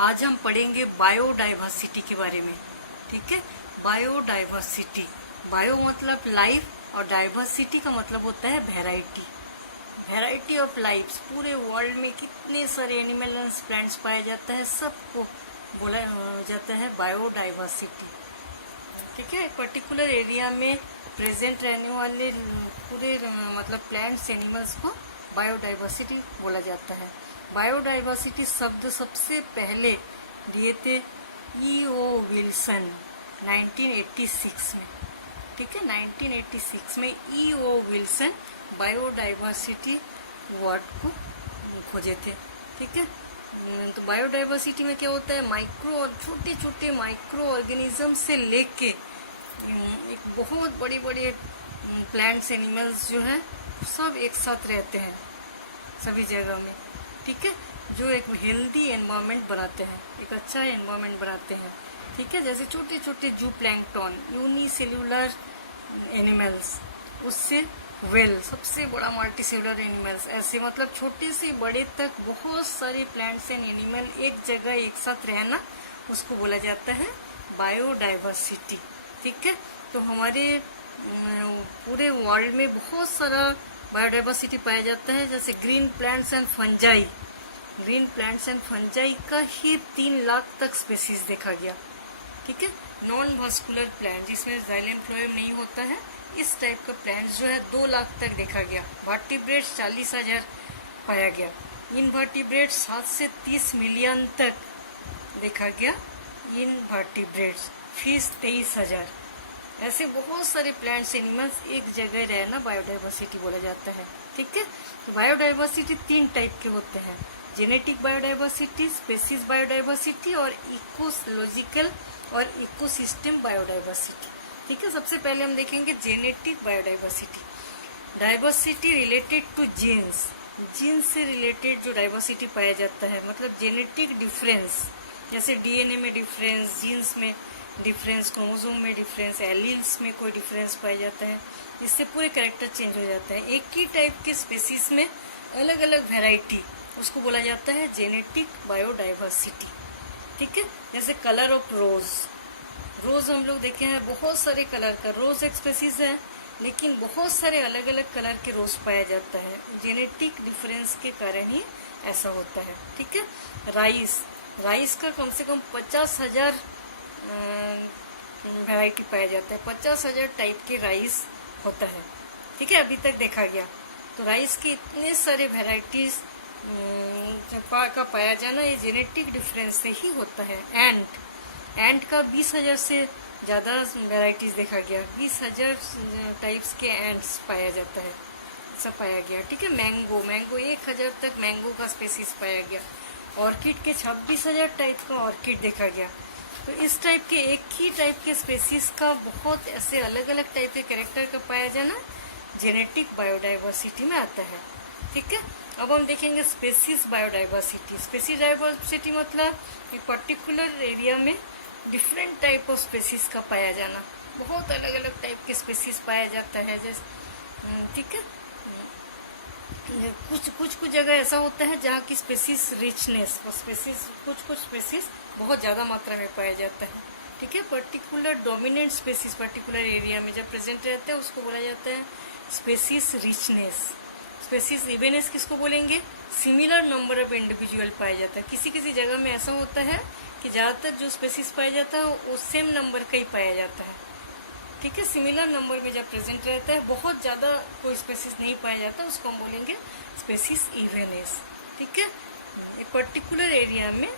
आज हम पढ़ेंगे बायोडाइवर्सिटी के बारे में। ठीक है, बायोडाइवर्सिटी, बायो मतलब लाइफ और डाइवर्सिटी का मतलब होता है वैरायटी। वैरायटी ऑफ लाइफ्स, पूरे वर्ल्ड में कितने सारे एनिमल एंड प्लांट्स पाया जाता है, सबको बोला जाता है बायोडाइवर्सिटी। ठीक है, पर्टिकुलर एरिया में प्रेजेंट रहने वाले पूरे मतलब प्लांट्स एनिमल्स को बायोडाइवर्सिटी बोला जाता है। बायोडाइवर्सिटी शब्द सबसे पहले दिए थे E.O. विल्सन 1986 में। ठीक है, 1986 में E.O. विल्सन बायोडाइवर्सिटी वर्ड को खोजे थे। ठीक है, तो बायोडाइवर्सिटी में क्या होता है, माइक्रो और छोटे छोटे माइक्रो ऑर्गेनिज्म से लेके एक बहुत बड़ी बड़ी प्लांट्स एनिमल्स जो है सब एक साथ रहते हैं सभी जगह में। ठीक है, जो एक हेल्दी एनवायरनमेंट बनाते हैं, एक अच्छा एनवायरनमेंट बनाते हैं। ठीक है, जैसे छोटे छोटे जू प्लैंकटन, यूनिसेल्यूलर एनिमल्स, उससे वेल सबसे बड़ा मल्टीसेलुलर एनिमल्स, ऐसे मतलब छोटे से बड़े तक बहुत सारे प्लांट्स एंड एनिमल एक जगह एक साथ रहना, उसको बोला जाता है बायोडाइवर्सिटी। ठीक है, तो हमारे पूरे वर्ल्ड में बहुत सारा बायोडाइवर्सिटी पाया जाता है। जैसे green plants and fungi, green plants and fungi का ही 3 लाख तक स्पेसीज देखा गया। ठीक है, नॉन वास्कुलर प्लांट जिसमें जाइलम फ्लोएम नहीं होता है, इस टाइप का प्लांट्स जो है 2 लाख तक देखा गया। वर्टिब्रेट्स 40,000 पाया गया। इनवर्टिब्रेट्स 7 से 30 मिलियन तक देखा गया। Invertebrates fish 23,000। ऐसे बहुत सारे प्लांट्स एनिमल्स एक जगह रहना बायोडाइवर्सिटी बोला जाता है। ठीक है, तो बायोडाइवर्सिटी 3 टाइप के होते हैं, जेनेटिक बायोडाइवर्सिटी, स्पेसीज बायोडाइवर्सिटी और इकोलॉजिकल और इकोसिस्टम बायोडाइवर्सिटी। ठीक है, सबसे पहले हम देखेंगे genetic biodiversity. Diversity related to genes, genes से रिलेटेड जो डाइवर्सिटी पाया जाता है, मतलब जेनेटिक डिफरेंस, जैसे डीएनए में डिफरेंस, जीन्स में डिफरेंस, क्रोमोसोम में डिफरेंस, एलील्स में कोई डिफरेंस पाया जाता है, इससे पूरे कैरेक्टर चेंज हो जाता है। एक ही टाइप के स्पेसीज में अलग अलग वेराइटी, उसको बोला जाता है जेनेटिक बायोडाइवर्सिटी। ठीक है, जैसे कलर ऑफ रोज, रोज हम लोग देखे हैं बहुत सारे कलर का, रोज एक स्पेसीज है लेकिन बहुत सारे अलग अलग कलर के रोज पाया जाता है, जेनेटिक डिफरेंस के कारण ही ऐसा होता है। ठीक है, राइस, राइस का कम से कम 50,000 वैरायटी पाया जाता है, 50,000 टाइप के राइस होता है। ठीक है, अभी तक देखा गया। तो राइस की इतने सारे वेराइटीज का पाया जाना ये जेनेटिक डिफरेंस से ही होता है। एंट का 20,000 से ज़्यादा वेराइटीज देखा गया, 20,000 टाइप्स के एंट्स पाया जाता है, सब पाया गया। ठीक है, मैंगो, मैंगो 1,000 तक मैंगो का स्पेसीज पाया गया। ऑर्किड के 26,000 टाइप का ऑर्किड देखा गया। तो इस टाइप के एक ही टाइप के स्पेसीज का बहुत ऐसे अलग अलग टाइप के कैरेक्टर का पाया जाना जेनेटिक बायोडाइवर्सिटी में आता है। ठीक है, अब हम देखेंगे स्पेसीज बायोडाइवर्सिटी। स्पेसीज डाइवर्सिटी मतलब एक पर्टिकुलर एरिया में डिफरेंट टाइप ऑफ स्पेसीज का पाया जाना, बहुत अलग अलग टाइप के स्पेसीज पाया जाता है। जैसे ठीक है, कुछ जगह ऐसा होता है जहाँ की स्पेसीज रिचनेस, स्पेसीज कुछ स्पेसीज बहुत ज़्यादा मात्रा में पाया जाता है। ठीक है, particular dominant species particular area में जब प्रेजेंट रहते हैं उसको बोला जाता है स्पेसीज रिचनेस। स्पेसीज इवेनेस किसको बोलेंगे, सिमिलर नंबर ऑफ इंडिविजुअल पाया जाता है। किसी किसी जगह में ऐसा होता है कि ज़्यादातर जो स्पेसीज पाया जाता है वो सेम नंबर का ही पाया जाता है। ठीक है, सिमिलर नंबर में जब प्रेजेंट रहता है, बहुत ज़्यादा कोई स्पेसीज नहीं पाया जाता, उसको हम बोलेंगे स्पेसीज इवेनेस। ठीक है, एक पर्टिकुलर एरिया में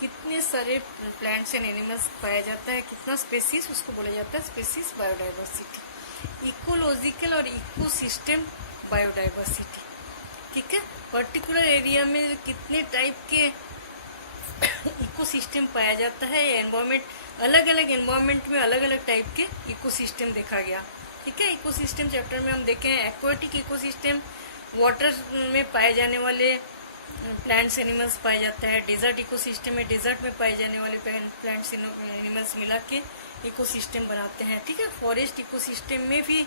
कितने सारे प्लांट्स एंड एनिमल्स पाया जाता है, कितना स्पेसीज, उसको बोला जाता है स्पेसीज बायोडाइवर्सिटी। इकोलॉजिकल और इकोसिस्टम बायोडाइवर्सिटी। ठीक है, पर्टिकुलर एरिया में कितने टाइप के इकोसिस्टम पाया जाता है, एनवायरमेंट, अलग अलग एनवायरमेंट में अलग अलग टाइप के इकोसिस्टम देखा गया। ठीक है, इकोसिस्टम चैप्टर में हम देखे हैं एक्वाटिक इकोसिस्टम, वाटर में पाए जाने वाले प्लांट्स एनिमल्स पाए जाता है। डेजर्ट इकोसिस्टम में डेजर्ट में पाए जाने वाले प्लांट्स एनिमल्स मिला के इकोसिस्टम बनाते हैं। ठीक है, फॉरेस्ट इकोसिस्टम में भी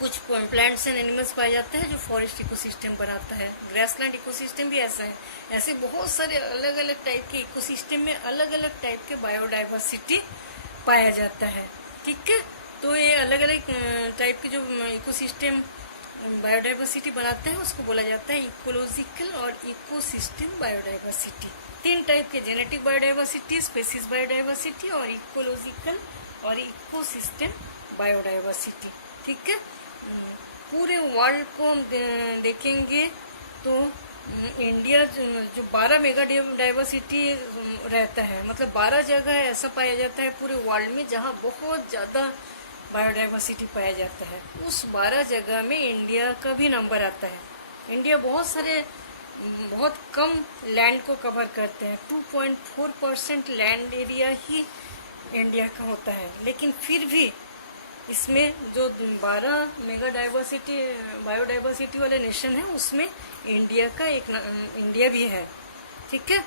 कुछ प्लांट्स एंड एनिमल्स पाए जाते हैं जो फॉरेस्ट इकोसिस्टम बनाता है। ग्रासलैंड इकोसिस्टम भी ऐसा है। ऐसे बहुत सारे अलग अलग टाइप के इकोसिस्टम में अलग अलग टाइप के बायोडाइवर्सिटी पाया जाता है। ठीक है, तो ये अलग अलग टाइप के जो इकोसिस्टम बायोडाइवर्सिटी बनाते हैं उसको बोला जाता है इकोलॉजिकल और इकोसिस्टम बायोडाइवर्सिटी। 3 टाइप के, जेनेटिक बायोडाइवर्सिटी, स्पेसीज बायोडाइवर्सिटी और इकोलॉजिकल और इकोसिस्टम बायोडाइवर्सिटी। ठीक है, पूरे वर्ल्ड को हम देखेंगे तो इंडिया जो 12 मेगा डाइवर्सिटी रहता है, मतलब 12 जगह ऐसा पाया जाता है पूरे वर्ल्ड में जहाँ बहुत ज़्यादा बायोडाइवर्सिटी पाया जाता है। उस 12 जगह में इंडिया का भी नंबर आता है। इंडिया बहुत कम लैंड को कवर करते हैं। 2.4% लैंड एरिया ही इंडिया का होता है, लेकिन फिर भी इसमें जो 12 मेगा डाइवर्सिटी बायोडाइवर्सिटी वाले नेशन है उसमें इंडिया भी है। ठीक है,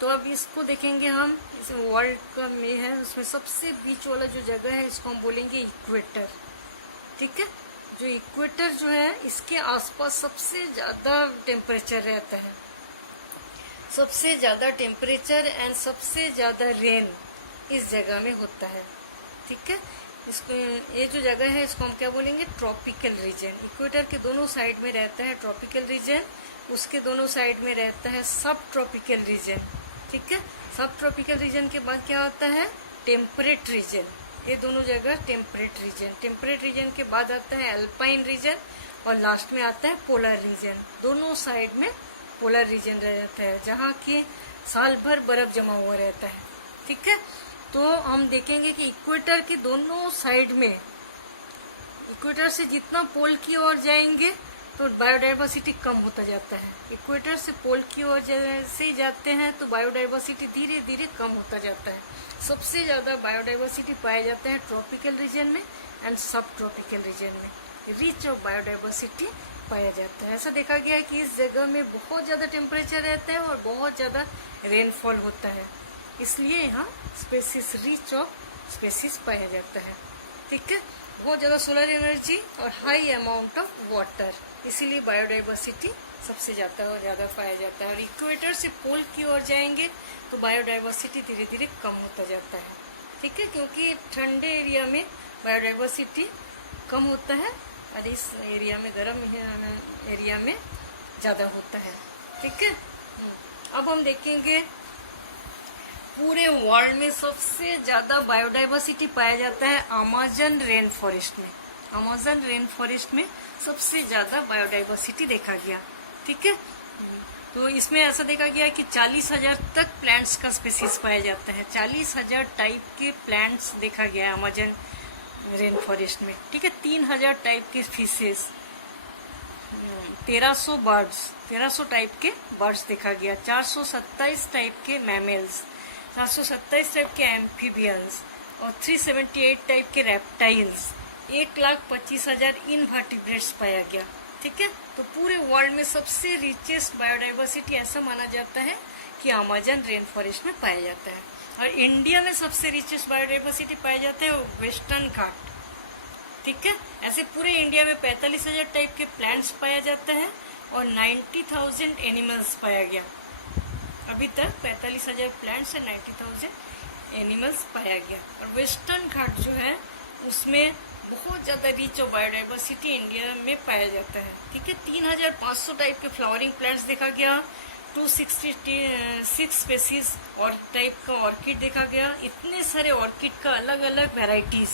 तो अब इसको देखेंगे हम। इस वर्ल्ड का में है, उसमें सबसे बीच वाला जो जगह है इसको हम बोलेंगे इक्वेटर। ठीक है, जो इक्वेटर जो है इसके आसपास सबसे ज़्यादा टेम्परेचर रहता है, सबसे ज़्यादा टेम्परेचर एंड सबसे ज़्यादा रेन इस जगह में होता है। ठीक है, इसको ये जो जगह है इसको हम क्या बोलेंगे, ट्रॉपिकल रीजन। इक्वेटर के दोनों साइड में रहता है ट्रॉपिकल रीजन, उसके दोनों साइड में रहता है सब ट्रॉपिकल रीजन। ठीक है, सब ट्रॉपिकल रीजन के बाद क्या होता है, टेम्परेट रीजन। ये दोनों जगह टेम्परेट रीजन। टेम्परेट रीजन के बाद आता है अल्पाइन रीजन और लास्ट में आता है पोलर रीजन। दोनों साइड में पोलर रीजन रहता है जहाँ की साल भर बर्फ जमा हुआ रहता है। ठीक है, तो हम देखेंगे कि इक्वेटर के दोनों साइड में, इक्वेटर से जितना पोल की ओर जाएंगे तो बायोडाइवर्सिटी कम होता जाता है। इक्वेटर से पोल की ओर जैसे जाते हैं तो बायोडाइवर्सिटी धीरे धीरे कम होता जाता है। सबसे ज़्यादा बायोडाइवर्सिटी पाया जाता है ट्रॉपिकल रीजन में एंड सब ट्रॉपिकल रीजन में। रिच ऑफ बायोडाइवर्सिटी पाया जाता है। ऐसा देखा गया है कि इस जगह में बहुत ज़्यादा टेम्परेचर रहता है और बहुत ज़्यादा रेनफॉल होता है, इसलिए यहाँ स्पेसीज, रिच ऑफ स्पेसीज पाया जाता है। ठीक है, बहुत ज़्यादा सोलर एनर्जी और हाई अमाउंट ऑफ वाटर, इसीलिए बायोडाइवर्सिटी सबसे ज़्यादा पाया जाता है। और इक्वेटर से पोल की ओर जाएंगे तो बायोडाइवर्सिटी धीरे धीरे कम होता जाता है। ठीक है, क्योंकि ठंडे एरिया में बायोडाइवर्सिटी कम होता है और इस एरिया में, गर्म एरिया में ज़्यादा होता है। ठीक है, अब हम देखेंगे पूरे वर्ल्ड में सबसे ज़्यादा बायोडाइवर्सिटी पाया जाता है अमेज़न रेन फॉरेस्ट में। अमेज़न रेन फॉरेस्ट में सबसे ज़्यादा बायोडाइवर्सिटी देखा गया। ठीक है, तो इसमें ऐसा देखा गया कि 40,000 तक प्लांट्स का स्पीसीज पाया जाता है। 40,000 टाइप के प्लांट्स देखा गया है अमेज़न रेन फॉरेस्ट में। ठीक है, 3,000 टाइप के फिशेस, 1300 बर्ड्स, 1300 टाइप के बर्ड्स देखा गया, 427 टाइप के मैमल्स, 427 टाइप के एम्फीबियंस और 378 टाइप के रेप्टाइल्स, 1,25,000 इनवर्टिब्रेट्स पाया गया। ठीक है, तो पूरे वर्ल्ड में सबसे रिचेस्ट बायोडाइवर्सिटी ऐसा माना जाता है कि अमेज़न रेन फॉरेस्ट में पाया जाता है। और इंडिया में सबसे रिचेस्ट बायोडाइवर्सिटी पाया जाता है वेस्टर्न घाट। ठीक है, ऐसे पूरे इंडिया में 45,000 टाइप के प्लांट्स पाया जाता है और 90,000 एनिमल्स पाया गया। अभी तक 45,000 प्लांट्स और 90,000 एनिमल्स पाया गया। और वेस्टर्न घाट जो है उसमें बहुत ज़्यादा रिच और बायोडाइवर्सिटी इंडिया में पाया जाता है। ठीक है, 3,500 टाइप के फ्लावरिंग प्लांट्स देखा गया, 266 स्पेसीज और टाइप का ऑर्किड देखा गया। इतने सारे ऑर्किड का अलग अलग varieties,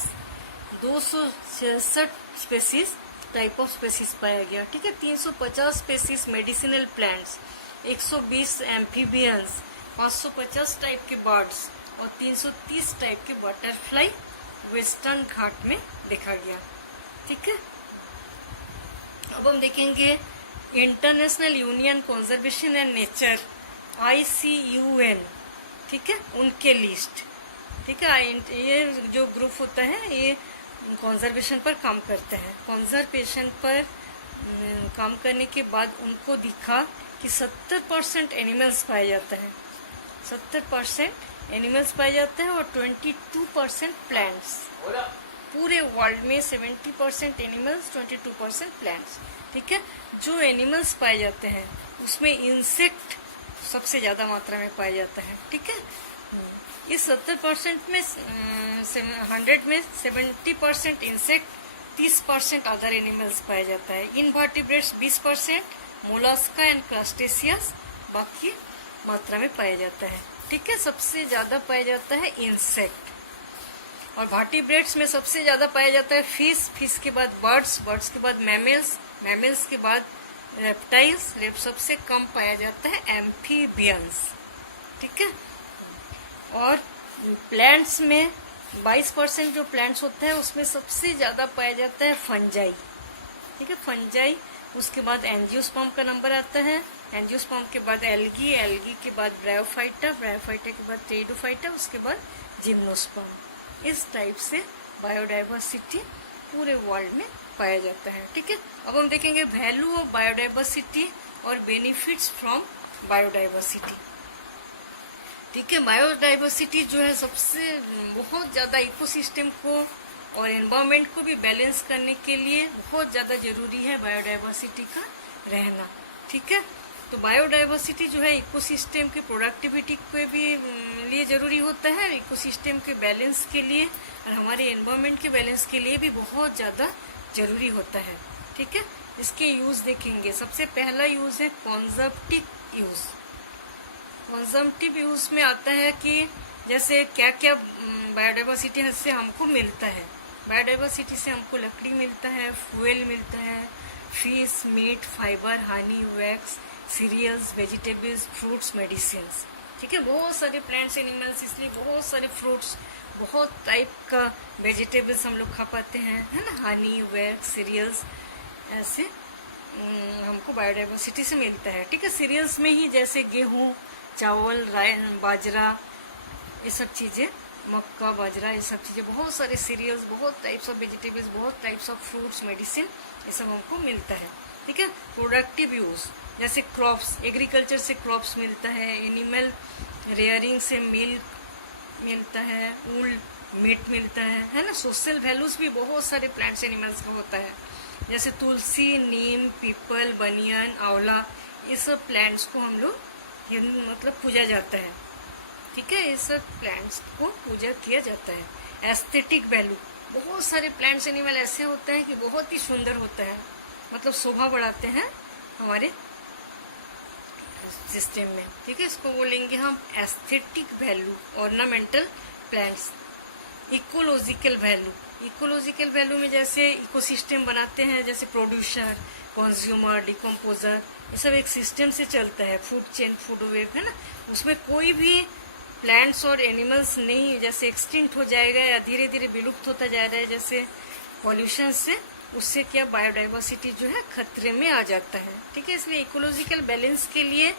266 species, type of species पाया गया। ठीक है, 350 species medicinal plants, 120 amphibians, 550 type के बर्ड्स और 330 टाइप के बटरफ्लाई वेस्टर्न घाट में देखा गया। ठीक है, अब हम देखेंगे international union conservation and nature, ICUN। ठीक है, उनके लिस्ट। ठीक है, ये जो ग्रुप होता है ये कंजर्वेशन पर काम करता है। कंजर्वेशन पर काम करने के बाद उनको दिखा कि 70% एनिमल्स पाया जाता है, 70% एनिमल्स पाए जाते हैं और 22% प्लांट्स। पूरे वर्ल्ड में 70% एनिमल्स, 22% प्लांट्स। ठीक है, जो एनिमल्स पाए जाते हैं उसमें इंसेक्ट सबसे ज्यादा मात्रा में पाया जाता है। ठीक है, इस 70% में 100 में 70% इंसेक्ट, 30% अदर एनिमल्स पाया जाता है। इनवर्टिब्रेट्स 20%, मोलस्का एंड क्रस्टेशियस बाकी मात्रा में पाया जाता है। ठीक है, सबसे ज्यादा पाया जाता है इंसेक्ट। और वर्टिब्रेट्स में सबसे ज्यादा पाया जाता है फिश, फिश के बाद बर्ड्स, बर्ड्स के बाद मैमल्स, मैमल्स के बाद रेप्टाइल्स, सबसे कम पाया जाता है एम्फीबियंस। ठीक है, और प्लांट्स में 22% जो प्लांट्स होते हैं उसमें सबसे ज्यादा पाया जाता है फंजाई। ठीक है, फंजाई, उसके बाद एंजियोस्पर्म का नंबर आता है, एंजियोस्पर्म के बाद एल्गी, एल्गी के बाद ब्रायोफाइटा, ब्रायोफाइटा के बाद टेरिडोफाइटा, उसके बाद जिम्नोस्पर्म। इस टाइप से बायोडाइवर्सिटी पूरे वर्ल्ड में पाया जाता है। ठीक है, अब हम देखेंगे वैल्यू ऑफ बायोडाइवर्सिटी और बेनिफिट्स फ्रॉम बायोडाइवर्सिटी। ठीक है, बायोडाइवर्सिटी जो है सबसे बहुत ज्यादा इकोसिस्टम को और एनवायरमेंट को भी बैलेंस करने के लिए बहुत ज्यादा जरूरी है बायोडाइवर्सिटी का रहना। ठीक है, तो बायोडाइवर्सिटी जो है इकोसिस्टम की प्रोडक्टिविटी के भी लिए जरूरी होता है, इकोसिस्टम के बैलेंस के लिए और हमारे एनवायरमेंट के बैलेंस के लिए भी बहुत ज्यादा जरूरी होता है। ठीक है, इसके यूज देखेंगे। सबसे पहला यूज है कंजर्वेटिव यूज। कंजर्वेटिव यूज में आता है कि जैसे क्या क्या बायोडाइवर्सिटी से हमको मिलता है। बायोडाइवर्सिटी से हमको लकड़ी मिलता है, फ्यूल मिलता है, fish, meat, fibre, honey, wax, cereals, vegetables, fruits, medicines. ठीक है, बहुत सारे प्लांट्स, एनिमल्स, इसलिए बहुत सारे फ्रूट्स, बहुत टाइप का वेजिटेबल्स हम लोग खा पाते हैं, है ना। हनी, वैक्स, सीरियल्स, ऐसे हमको बायोडाइवर्सिटी से मिलता है। ठीक है, सीरियल्स में ही जैसे गेहूं, चावल, बाजरा, ये सब चीजें, मक्का, बाजरा, ये सब चीजें, बहुत सारे सीरियल्स, बहुत टाइप्स ऑफ वेजिटेबल्स, बहुत टाइप्स ऑफ फ्रूट्स, मेडिसिन, ये सब हमको मिलता है। ठीक है, प्रोडक्टिव यूज जैसे क्रॉप्स, एग्रीकल्चर से क्रॉप्स मिलता है, एनिमल रेयरिंग से मिल्क मिलता है, वूल, मीट मिलता है ना। सोशल वैल्यूज भी बहुत सारे प्लांट्स एनिमल्स का होता है, जैसे तुलसी, नीम, पीपल, बनियन, आंवला, ये सब प्लांट्स को हम लोग मतलब पूजा जाता है। ठीक है, ये सब प्लांट्स को पूजा किया जाता है। एस्थेटिक वैल्यू, बहुत सारे प्लांट्स एनिमल ऐसे होते हैं कि बहुत ही सुंदर होता है, मतलब शोभा बढ़ाते हैं हमारे सिस्टम में। ठीक है, इसको बोलेंगे हम aesthetic value. Ornamental plants. Ecological value, ecological value में जैसे इकोसिस्टम बनाते हैं, जैसे प्रोड्यूसर, कंज्यूमर, डिकम्पोजर, ये सब एक सिस्टम से चलता है, फूड चेन, फूड वेब, है ना। उसमें कोई भी प्लांट्स और एनिमल्स नहीं जैसे एक्सटिंक्ट हो जाएगा या धीरे धीरे विलुप्त होता जा रहा है जैसे पॉल्यूशन से, उससे क्या बायोडाइवर्सिटी जो है खतरे में आ जाता है। ठीक है, इसलिए इकोलॉजिकल बैलेंस के लिए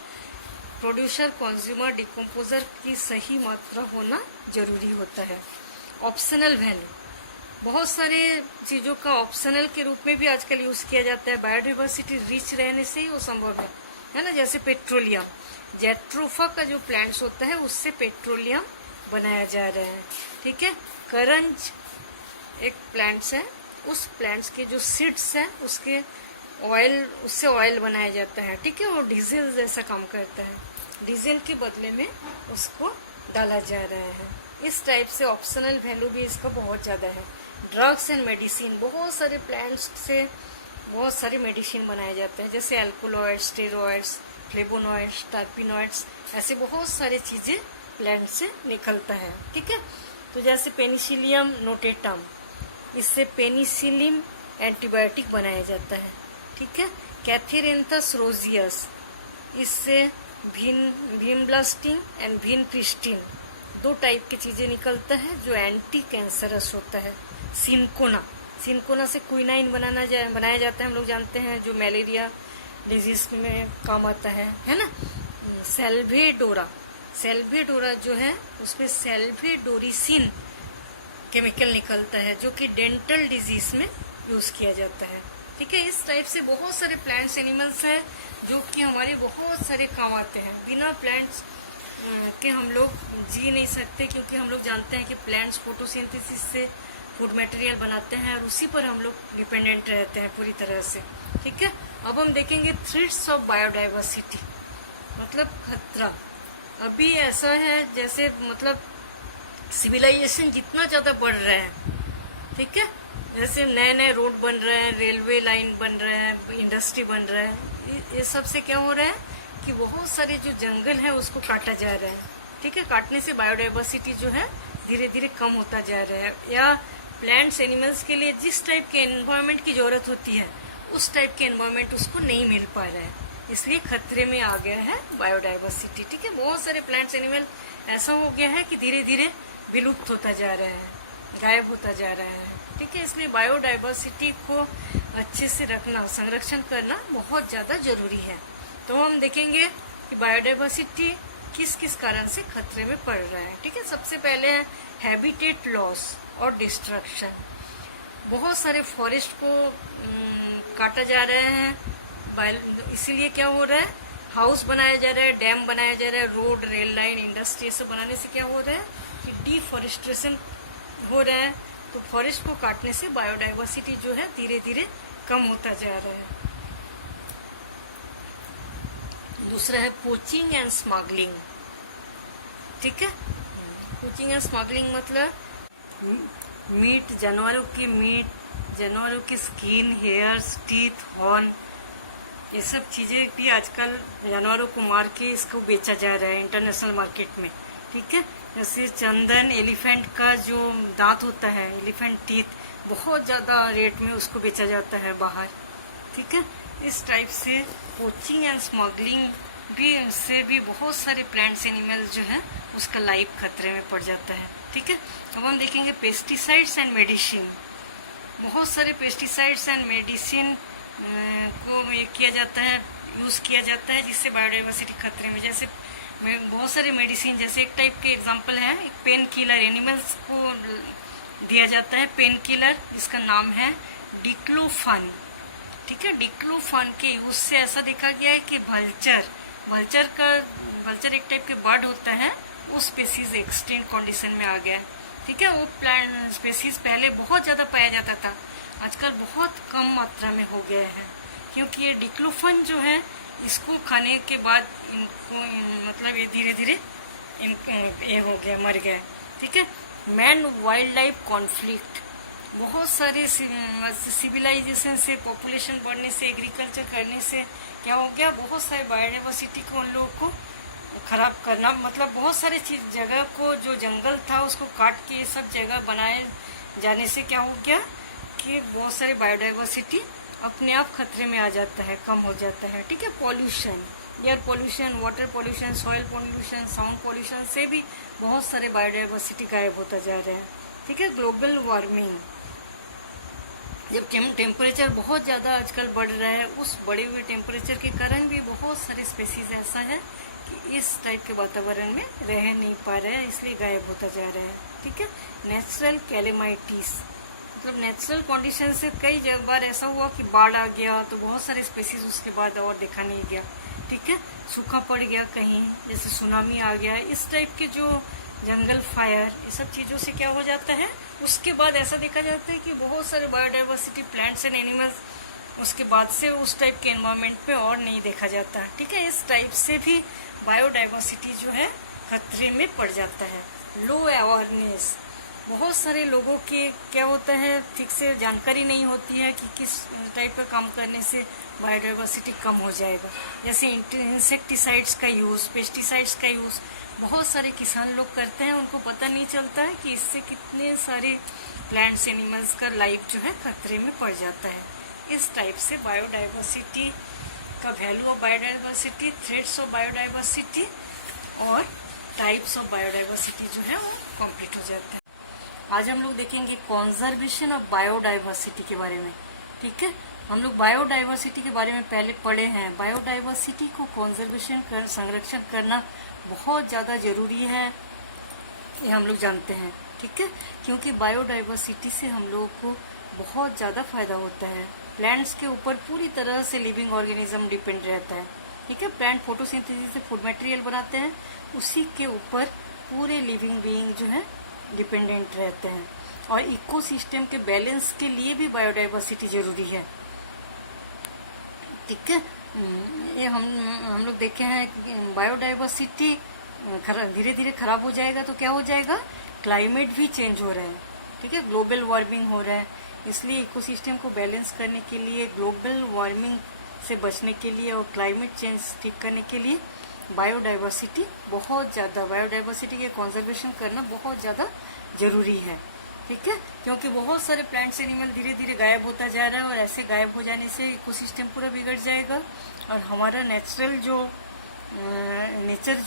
प्रोड्यूसर, कंज्यूमर, डिकम्पोजर की सही मात्रा होना जरूरी होता है। ऑप्शनल वैल्यू, बहुत सारे चीजों का ऑप्शनल के रूप में भी आजकल यूज किया जाता है, बायोडाइवर्सिटी रिच रहने से ही वो संभव है ना। जैसे पेट्रोलियम, जेट्रोफा का जो प्लांट्स होता है उससे पेट्रोलियम बनाया जा रहा है। ठीक है, करंज एक प्लांट्स है, उस प्लांट्स के जो सीड्स हैं उसके ऑयल, उससे ऑयल बनाया जाता है। ठीक है, वो डीजल जैसा काम करता है, डीजल के बदले में उसको डाला जा रहा है। इस टाइप से ऑप्शनल वैल्यू भी इसका बहुत ज्यादा है। ड्रग्स एंड मेडिसिन, बहुत सारे प्लांट्स से बहुत सारे मेडिसिन बनाए जाते हैं, जैसे एल्कोलॉइड्स, स्टेरॉइड्स, फ्लेवोनॉइड्स, टर्पिनॉइड्स, ऐसे बहुत सारी चीजें प्लांट से निकलता है। ठीक है, तो जैसे पेनिसिलियम नोटेटम, इससे पेनिसिलिन एंटीबायोटिक बनाया जाता है। ठीक है, कैथेरेंथस रोजियस, इससे भीमब्लास्टिन एंड भीनक्रिस्टिन, दो टाइप की चीजें निकलता है जो एंटी कैंसरस होता है। सिनकोना, सिनकोना से क्विनाइन बनाया जाता है, हम लोग जानते हैं, जो मलेरिया डिजीज में काम आता है ना। सेल्वेडोरा, सेल्वेडोरा जो है उसमें सेल्वेडोरिसिन केमिकल निकलता है जो कि डेंटल डिजीज में यूज किया जाता है। ठीक है, इस टाइप से बहुत सारे प्लांट्स एनिमल्स हैं जो कि हमारे बहुत सारे काम आते हैं। बिना प्लांट्स के हम लोग जी नहीं सकते, क्योंकि हम लोग जानते हैं कि प्लांट्स फोटोसिंथेसिस से फूड मटेरियल बनाते हैं और उसी पर हम लोग डिपेंडेंट रहते हैं पूरी तरह से। ठीक है, अब हम देखेंगे थ्रेट्स ऑफ बायोडाइवर्सिटी, मतलब खतरा। अभी ऐसा है जैसे मतलब सिविलाइजेशन जितना ज़्यादा बढ़ रहा है, ठीक है, जैसे नए नए रोड बन रहे हैं, रेलवे लाइन बन रहे हैं, इंडस्ट्री बन रहा है, ये सब से क्या हो रहा है कि बहुत सारे जो जंगल है उसको काटा जा रहा है। ठीक है, काटने से बायोडाइवर्सिटी जो है धीरे धीरे कम होता जा रहा है, या प्लांट्स एनिमल्स के लिए जिस टाइप के एनवायरनमेंट की जरूरत होती है उस टाइप के एनवायरनमेंट उसको नहीं मिल पा रहा है, इसलिए खतरे में आ गया है बायोडाइवर्सिटी। ठीक है, बहुत सारे प्लांट्स एनिमल ऐसा हो गया है कि धीरे धीरे विलुप्त होता जा रहा है, गायब होता जा रहा है। ठीक है, इसलिए बायोडाइवर्सिटी को अच्छे से रखना, संरक्षण करना बहुत ज़्यादा जरूरी है। तो हम देखेंगे कि बायोडाइवर्सिटी किस किस कारण से खतरे में पड़ रहा है। ठीक है, सबसे पहले है हैबिटेट लॉस और डिस्ट्रक्शन। बहुत सारे फॉरेस्ट को काटा जा रहा है, इसीलिए क्या हो रहा है, हाउस बनाया जा रहा है, डैम बनाया जा रहा है, रोड, रेल लाइन, इंडस्ट्री सब बनाने से क्या हो रहा है कि डिफॉरेस्टेशन हो रहा है। तो फॉरेस्ट को काटने से बायोडाइवर्सिटी जो है धीरे धीरे कम होता जा रहा है। दूसरा है पोचिंग एंड स्मगलिंग। ठीक है, पोचिंग एंड स्मगलिंग मतलब मीट, जानवरों की स्किन, हेयर्स, टीथ, हॉर्न, ये सब चीजें भी आजकल जानवरों को मार के इसको बेचा जा रहा है इंटरनेशनल मार्केट में। ठीक है, जैसे चंदन, एलिफेंट का जो दांत होता है, एलिफेंट टीथ, बहुत ज्यादा रेट में उसको बेचा जाता है बाहर। ठीक है, इस टाइप से पोचिंग एंड स्मगलिंग भी से भी बहुत सारे प्लांट्स एनिमल जो है उसका लाइफ खतरे में पड़ जाता है। ठीक है, अब हम देखेंगे पेस्टिसाइड्स एंड मेडिसिन। बहुत सारे पेस्टिसाइड्स एंड मेडिसिन को किया जाता है, यूज किया जाता है, जिससे बायोडाइवर्सिटी खतरे में। जैसे बहुत सारे मेडिसिन, जैसे एक टाइप के एग्जांपल है, एक पेन किलर एनिमल्स को दिया जाता है, पेन किलर, जिसका नाम है डिक्लोफन। ठीक है, डिक्लोफन के यूज से ऐसा देखा गया है कि वल्चर एक टाइप के बर्ड होता है, वो स्पेसीज एक्सटिंक्ट कंडीशन में आ गया है। ठीक है, वो प्लांट स्पेसीज पहले बहुत ज्यादा पाया जाता था, आजकल बहुत कम मात्रा में हो गया है, क्योंकि ये डिक्लोफन जो है इसको खाने के बाद इनको मतलब ये धीरे धीरे ये हो गया, मर गया। ठीक है, मैन वाइल्ड लाइफ कॉन्फ्लिक्ट। बहुत सारे सिविलाइजेशन से, पॉपुलेशन बढ़ने से, एग्रीकल्चर करने से क्या हो गया, बहुत सारे बायोडाइवर्सिटी को उन लोगों को खराब करना, मतलब बहुत सारे जगह को, जो जंगल था उसको काट के ये सब जगह बनाए जाने से क्या हो गया कि बहुत सारे बायोडाइवर्सिटी अपने आप खतरे में आ जाता है, कम हो जाता है। ठीक है, pollution, air pollution, water pollution, soil pollution, sound pollution से भी बहुत सारे बायोडाइवर्सिटी गायब होता जा रहा है। ठीक है, ग्लोबल वार्मिंग, जब टेम्परेचर बहुत ज़्यादा आजकल बढ़ रहा है, उस बढ़े हुए टेम्परेचर के कारण भी बहुत सारे स्पेसीज ऐसा है कि इस टाइप के वातावरण में रह नहीं पा रहे हैं, इसलिए गायब होता जा रहा है। ठीक है, नेचुरल कैलेमाइटीज, मतलब नेचुरल कंडीशन से कई बार ऐसा हुआ कि बाढ़ आ गया तो बहुत सारे स्पेसीज उसके बाद और देखा नहीं गया। ठीक है, सूखा पड़ गया कहीं, जैसे सुनामी आ गया, इस टाइप के जो जंगल फायर, ये सब चीज़ों से क्या हो जाता है, उसके बाद ऐसा देखा जाता है कि बहुत सारे बायोडाइवर्सिटी प्लांट्स एंड एनिमल्स उसके बाद से उस टाइप के एनवायरनमेंट पे और नहीं देखा जाता। ठीक है, इस टाइप से भी बायोडाइवर्सिटी जो है खतरे में पड़ जाता है। लो अवेयरनेस, बहुत सारे लोगों के क्या होता है, ठीक से जानकारी नहीं होती है कि किस टाइप का काम करने से बायोडाइवर्सिटी कम हो जाएगा। जैसे इंसेक्टिसाइड्स का यूज़, पेस्टिसाइड्स का यूज़ बहुत सारे किसान लोग करते हैं, उनको पता नहीं चलता है कि इससे कितने सारे प्लांट्स एनिमल्स का लाइफ जो है खतरे में पड़ जाता है। इस टाइप से बायोडाइवर्सिटी का value of biodiversity, threats of biodiversity और टाइप्स ऑफ बायोडाइवर्सिटी जो है वो कंप्लीट हो जाता है। आज हम लोग देखेंगे कंजर्वेशन ऑफ बायोडाइवर्सिटी के बारे में। ठीक है, हम लोग बायोडाइवर्सिटी के बारे में पहले पढ़े हैं। बायोडाइवर्सिटी को कंजर्वेशन कर, संरक्षण करना बहुत ज़्यादा जरूरी है, ये हम लोग जानते हैं। ठीक है, क्योंकि बायोडाइवर्सिटी से हम लोगों को बहुत ज़्यादा फायदा होता है। प्लांट्स के ऊपर पूरी तरह से लिविंग ऑर्गेनिज्म डिपेंड रहता है। ठीक है, प्लांट फोटोसिंथेसिस से फूड मटेरियल बनाते हैं, उसी के ऊपर पूरे लिविंग बीइंग जो है डिपेंडेंट रहते हैं। और इकोसिस्टम के बैलेंस के लिए भी बायोडाइवर्सिटी जरूरी है, ठीक है। ये हम लोग देखे हैं बायोडाइवर्सिटी धीरे धीरे खराब हो जाएगा तो क्या हो जाएगा, क्लाइमेट भी चेंज हो रहा है, ठीक है, ग्लोबल वार्मिंग हो रहा है। इसलिए इकोसिस्टम को बैलेंस करने के लिए, ग्लोबल वार्मिंग से बचने के लिए और क्लाइमेट चेंज ठीक करने के लिए बायोडाइवर्सिटी बहुत ज़्यादा, बायोडाइवर्सिटी के कंजर्वेशन करना बहुत ज़्यादा जरूरी है, ठीक है। क्योंकि बहुत सारे प्लांट्स एनिमल धीरे धीरे गायब होता जा रहा है और ऐसे गायब हो जाने से इकोसिस्टम पूरा बिगड़ जाएगा और हमारा नेचर जो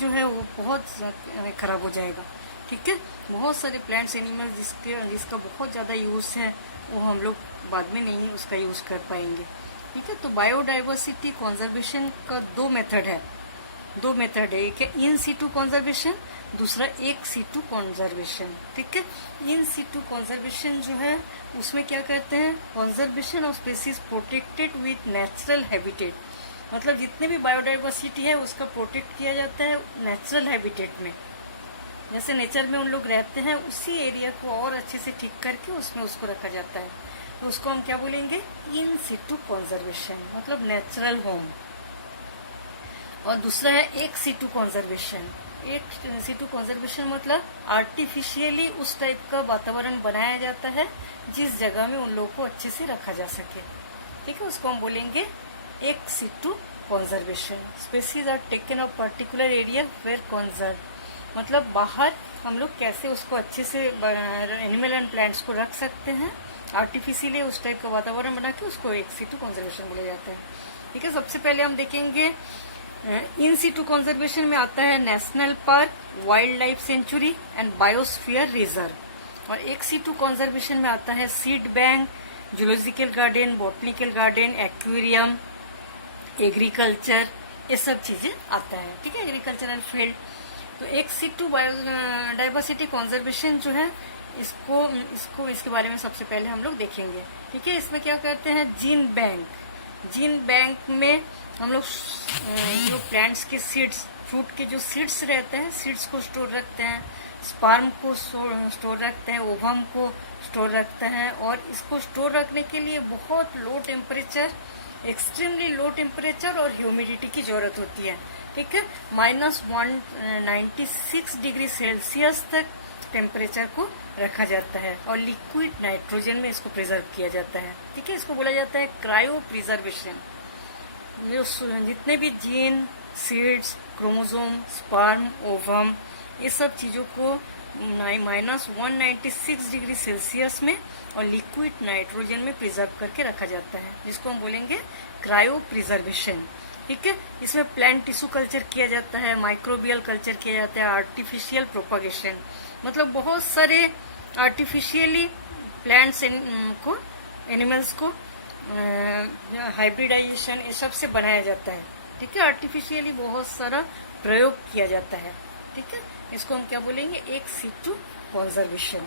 है वो बहुत खराब हो जाएगा, ठीक है। बहुत सारे प्लांट्स एनिमल जिसका बहुत ज़्यादा यूज़ है वो हम लोग बाद में नहीं उसका यूज़ कर पाएंगे, ठीक है। तो बायोडाइवर्सिटी कंजर्वेशन का दो मेथड है, एक है इन सीटू कंजर्वेशन, दूसरा एक सीटू कंजर्वेशन, ठीक है। इन सीटू कंजर्वेशन जो है उसमें क्या कहते हैं, conservation of species protected with natural habitat, मतलब जितने भी बायोडाइवर्सिटी है उसका प्रोटेक्ट किया जाता है नेचुरल हैबिटेट में, जैसे नेचर में उन लोग रहते हैं उसी एरिया को और अच्छे से ठीक करके उसमें उसको रखा जाता है, तो उसको हम क्या बोलेंगे, इन सीटू कंजर्वेशन, मतलब नेचुरल होम। और दूसरा है एक सीटू कंजर्वेशन, एक सीटू कंजर्वेशन मतलब आर्टिफिशियली उस टाइप का वातावरण बनाया जाता है जिस जगह में उन लोगों को अच्छे से रखा जा सके, ठीक है, उसको हम बोलेंगे ex situ conservation. Species are taken of particular area where conserve, मतलब बाहर हम लोग कैसे उसको अच्छे से एनिमल एंड प्लांट्स को रख सकते हैं, आर्टिफिशियली उस टाइप का वातावरण बना के उसको एक सीटू कंजर्वेशन बोला जाता है, ठीक है। सबसे पहले हम देखेंगे इन सीटू कंजर्वेशन में आता है national park, wildlife century and biosphere reserve. और एक सीटू कंजर्वेशन में आता है seed bank, zoological garden, botanical garden, aquarium, agriculture, ये सब चीजें आता है, ठीक है, एग्रीकल्चरल फील्ड। तो एक सीटू बायोडाइवर्सिटी कंजर्वेशन जो है इसके बारे में सबसे पहले हम लोग देखेंगे, ठीक है। इसमें क्या करते हैं, जीन बैंक में हम लोग प्लांट्स के सीड्स, फ्रूट के जो सीड्स रहते हैं, सीड्स को स्टोर रखते हैं, स्पर्म को स्टोर रखते हैं, ओवम को स्टोर रखते हैं। और इसको स्टोर रखने के लिए बहुत low temperature, extremely low temperature और ह्यूमिडिटी की जरूरत होती है, ठीक है। -196 डिग्री सेल्सियस तक टेम्परेचर को रखा जाता है और लिक्विड नाइट्रोजन में इसको प्रिजर्व किया जाता है, ठीक है। इसको बोला जाता है क्रायो प्रिजर्वेशन। जो जितने भी gene, seeds, chromosome, sperm, ovum, ये सब चीजों को -196 डिग्री सेल्सियस में और लिक्विड नाइट्रोजन में प्रिजर्व करके रखा जाता है, जिसको हम बोलेंगे क्रायो प्रिजर्वेशन, ठीक है। इसमें प्लांट टिश्यू कल्चर किया जाता है, माइक्रोबियल कल्चर किया जाता है, आर्टिफिशियल प्रोपगेशन, मतलब बहुत सारे आर्टिफिशियली प्लांट्स को, एनिमल्स को हाइब्रिडाइजेशन ये सब से बनाया जाता है, ठीक है। आर्टिफिशियली बहुत सारा प्रयोग किया जाता है, ठीक है। इसको हम क्या बोलेंगे, एक सीटू कंजर्वेशन।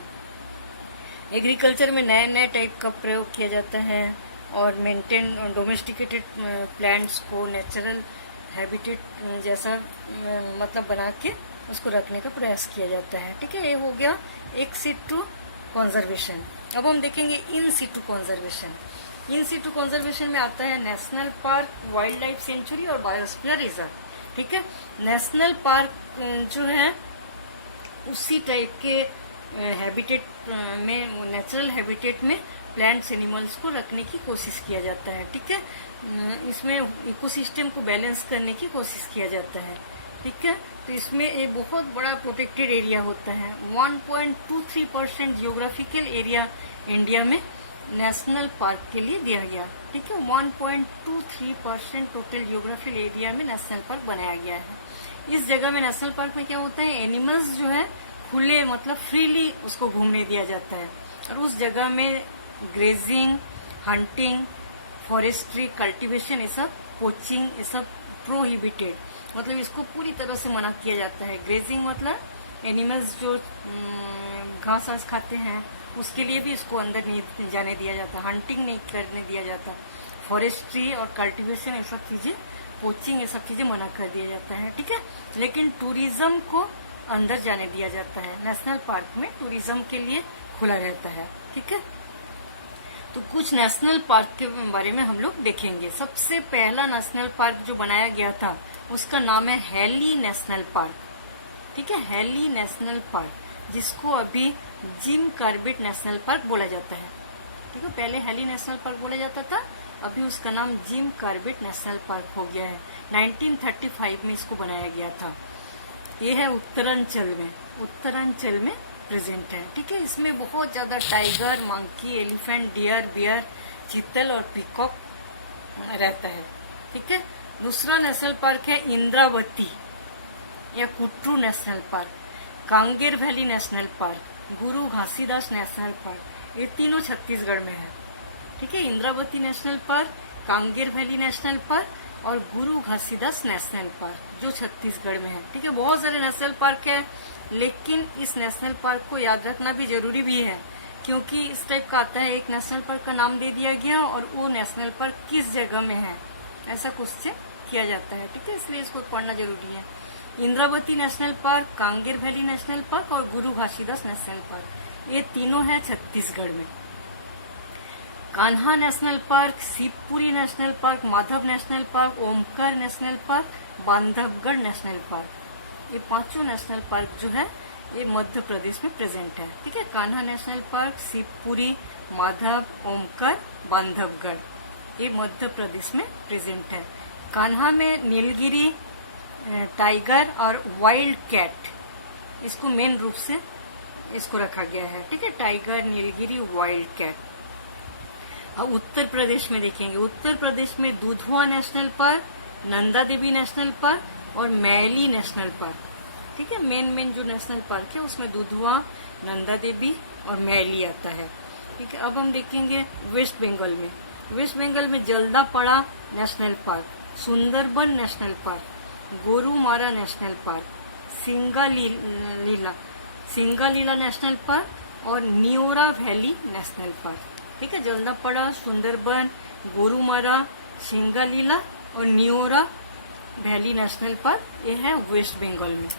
एग्रीकल्चर में नए नए टाइप का प्रयोग किया जाता है और मेंटेन डोमेस्टिकेटेड प्लांट्स को नेचुरल हैबिटेट जैसा मतलब बना के उसको रखने का प्रयास किया जाता है, ठीक है। ये हो गया एक सीटू कंजर्वेशन। अब हम देखेंगे in situ conservation. In situ conservation में आता है national park, wildlife sanctuary और बायोस्फीयर रिजर्व, ठीक है। नेशनल पार्क जो है उसी टाइप के हैबिटेट में, नेचुरल हैबिटेट में प्लांट्स एनिमल्स को रखने की कोशिश किया जाता है, ठीक है। इसमें इकोसिस्टम को बैलेंस करने की कोशिश किया जाता है, ठीक है। तो इसमें एक बहुत बड़ा प्रोटेक्टेड एरिया होता है। 1.23% जियोग्राफिकल एरिया इंडिया में नेशनल पार्क के लिए दिया गया, ठीक है। 1.23% टोटल जियोग्राफिकल एरिया में नेशनल पार्क बनाया गया है। इस जगह में, नेशनल पार्क में क्या होता है, एनिमल्स जो है खुले मतलब फ्रीली उसको घूमने दिया जाता है और उस जगह में ग्रेजिंग, हंटिंग, फॉरेस्ट्री, कल्टीवेशन, ये सब, पोचिंग, ये सब प्रोहिबिटेड, मतलब इसको पूरी तरह से मना किया जाता है। ग्रेजिंग मतलब एनिमल्स जो घास वास खाते हैं उसके लिए भी इसको अंदर नहीं जाने दिया जाता, हंटिंग नहीं करने दिया जाता। फॉरेस्ट्री और कल्टीवेशन, ये सब चीजें, पोचिंग, ये सब चीजें मना कर दिया जाता है, ठीक है। लेकिन टूरिज्म को अंदर जाने दिया जाता है। नेशनल पार्क में टूरिज्म के लिए खुला रहता है। ठीक है, तो कुछ नेशनल पार्क के बारे में हम लोग देखेंगे। सबसे पहला नेशनल पार्क जो बनाया गया था उसका नाम है हैली नेशनल पार्क। ठीक है, हैली नेशनल पार्क, जिसको अभी जिम कॉर्बेट नेशनल पार्क बोला जाता है। ठीक है, पहले हैली नेशनल पार्क बोला जाता था, अभी उसका नाम जिम कॉर्बेट नेशनल पार्क हो गया है। 1935 में इसको बनाया गया था। ये है उत्तरांचल में प्रेजेंट है। ठीक है, इसमें बहुत ज्यादा tiger, monkey, elephant, deer, bear, chital और पीकॉक रहता है। ठीक है, दूसरा नेशनल पार्क है इंद्रावती या Kutru national park, Kanger valley national park, Guru Ghasidas national park. ये तीनों छत्तीसगढ़ में है। ठीक है, Indravati national park, Kanger valley national park और गुरु घासीदास नेशनल पार्क जो छत्तीसगढ़ में है। ठीक है, बहुत सारे नेशनल पार्क है, लेकिन इस नेशनल पार्क को याद रखना भी जरूरी भी है, क्योंकि इस टाइप का आता है, एक नेशनल पार्क का नाम दे दिया गया और वो नेशनल पार्क किस जगह में है, ऐसा क्वेश्चन किया जाता है। ठीक है, इसलिए इसको पढ़ना जरूरी है। Indravati national park, Kanger valley national park और गुरु घासीदास नेशनल पार्क, ये तीनों है छत्तीसगढ़ में। Kanha national park, Shivpuri national park, Madhav national park, Omkar national park, Bandhavgarh national park, ये पांचों नेशनल पार्क जो है ये मध्य प्रदेश में प्रेजेंट है। ठीक है, कान्हा नेशनल पार्क, शिवपुरी, माधव, ओमकार, बांधवगढ़, ये मध्य प्रदेश में प्रेजेंट है। कान्हा में नीलगिरी टाइगर और वाइल्ड कैट, इसको मेन रूप से इसको रखा गया है। ठीक है, टाइगर, नीलगिरी, वाइल्ड कैट। अब उत्तर प्रदेश में देखेंगे, उत्तर प्रदेश में Dudhwa national park, Nanda Devi national park और मैली नेशनल पार्क। ठीक है, मेन जो नेशनल पार्क है उसमें दुधवा, नंदा देवी और मैली आता है। ठीक है, अब हम देखेंगे वेस्ट बंगाल में Jaldapara national park, Sundarban national park, Gorumara national park, Singalila national park और नियोरा वैली नेशनल पार्क। ठीक है, जल्दापड़ा, सुंदरबन, गोरुमारा, सिंगालीला और नियोरा वैली नेशनल पार्क, ये है वेस्ट बंगाल में।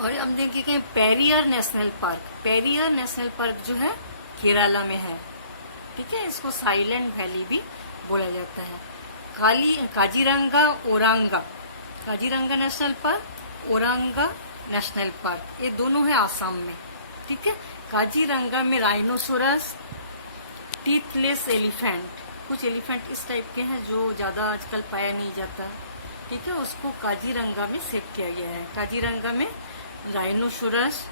और अब देखेंगे पेरियार नेशनल पार्क जो है केरला में है। ठीक है, इसको साइलेंट वैली भी बोला जाता है। Kaziranga national park, Orang national park, ये दोनों है आसाम में। ठीक है, काजीरंगा में राइनोसोरस, टीथलेस एलिफेंट, कुछ एलिफेंट इस टाइप के हैं जो ज्यादा आजकल पाया नहीं जाता। ठीक है, उसको काजीरंगा में सेव किया गया है। काजीरंगा में राइनोसोरस,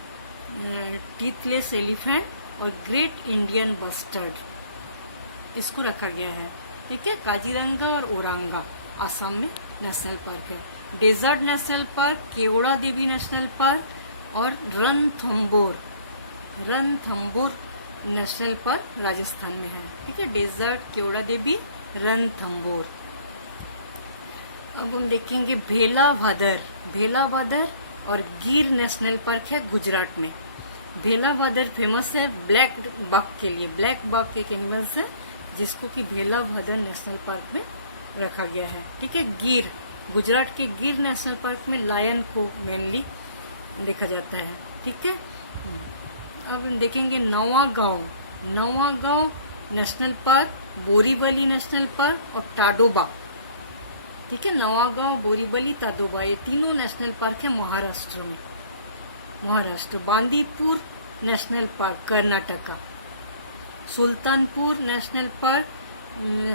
टीथलेस एलिफेंट और ग्रेट इंडियन बस्टर्ड, इसको रखा गया है। ठीक है, काजीरंगा और ओरंगा आसाम में नेशनल पार्क है। डेजर्ट नेशनल पार्क, केवड़ा देवी नेशनल पार्क और रणथंबोर नेशनल पार्क राजस्थान में है। ठीक है, डेजर्ट, केवड़ा देवी, रणथंबोर। अब हम देखेंगे भेलाभादर और गिर नेशनल पार्क है गुजरात में। भेलाभादर फेमस है ब्लैक बक के लिए। ब्लैक बक एक एनिमल्स है जिसको कि भेलाभादर नेशनल पार्क में रखा गया है। ठीक है, गिर, गुजरात के गिर नेशनल पार्क में लायन को मेनली देखा जाता है। ठीक है, अब देखेंगे Navagaon national park, Borivali national park और टाडोबा। ठीक है, नवागांव, बोरीवली, ताडोबा, ये तीनों नेशनल पार्क है महाराष्ट्र में। Bandipur national park Karnataka, Sultanpur national park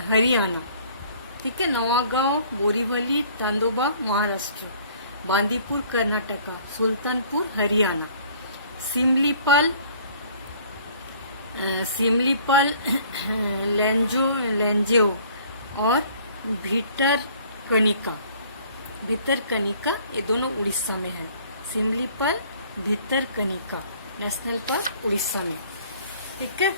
Haryana. ठीक है, नवागांव, बोरीवली, ताडोबा महाराष्ट्र, बांदीपुर कर्नाटका, सुल्तानपुर हरियाणा। सिमलीपाल लेंजेओ और भितरकनिका, ये दोनों उड़ीसा में है। सिमलीपाल, भितरकनिका नेशनल पार्क उड़ीसा में। ठीक है,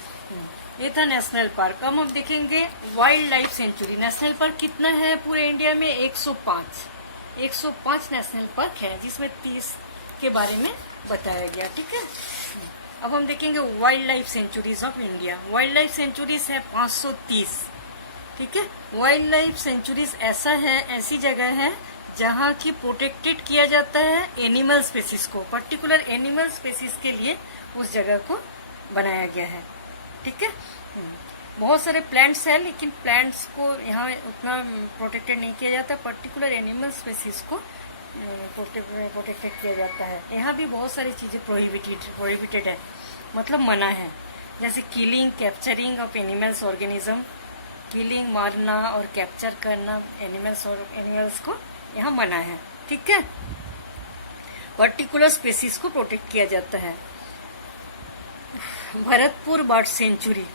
ये था नेशनल पार्क। अब हम देखेंगे wild life sanctuary. National park कितना है पूरे इंडिया में? 105 नेशनल पार्क है, जिसमें 30 के बारे में बताया गया। ठीक है, अब हम देखेंगे wild life sanctuaries of India. Wild life sanctuaries है 530। ठीक है, वाइल्ड लाइफ सेंचुरीज ऐसी जगह है जहाँ की प्रोटेक्टेड किया जाता है एनिमल स्पेसीज को, पर्टिकुलर एनिमल स्पेसीज के लिए उस जगह को बनाया गया है। ठीक है, बहुत सारे प्लांट्स हैं लेकिन प्लांट्स को यहाँ उतना प्रोटेक्टेड नहीं किया जाता, पर्टिकुलर एनिमल स्पेसीज को प्रोटेक्टेड किया जाता है। यहाँ भी बहुत सारी चीजें प्रोहिबिटेड है, मतलब मना है, जैसे killing capturing of animals organism, killing मारना और कैप्चर करना एनिमल्स को यहाँ मना है। ठीक है, पर्टिकुलर स्पेसीज को प्रोटेक्ट किया जाता है। भरतपुर बर्ड सेंचुरी,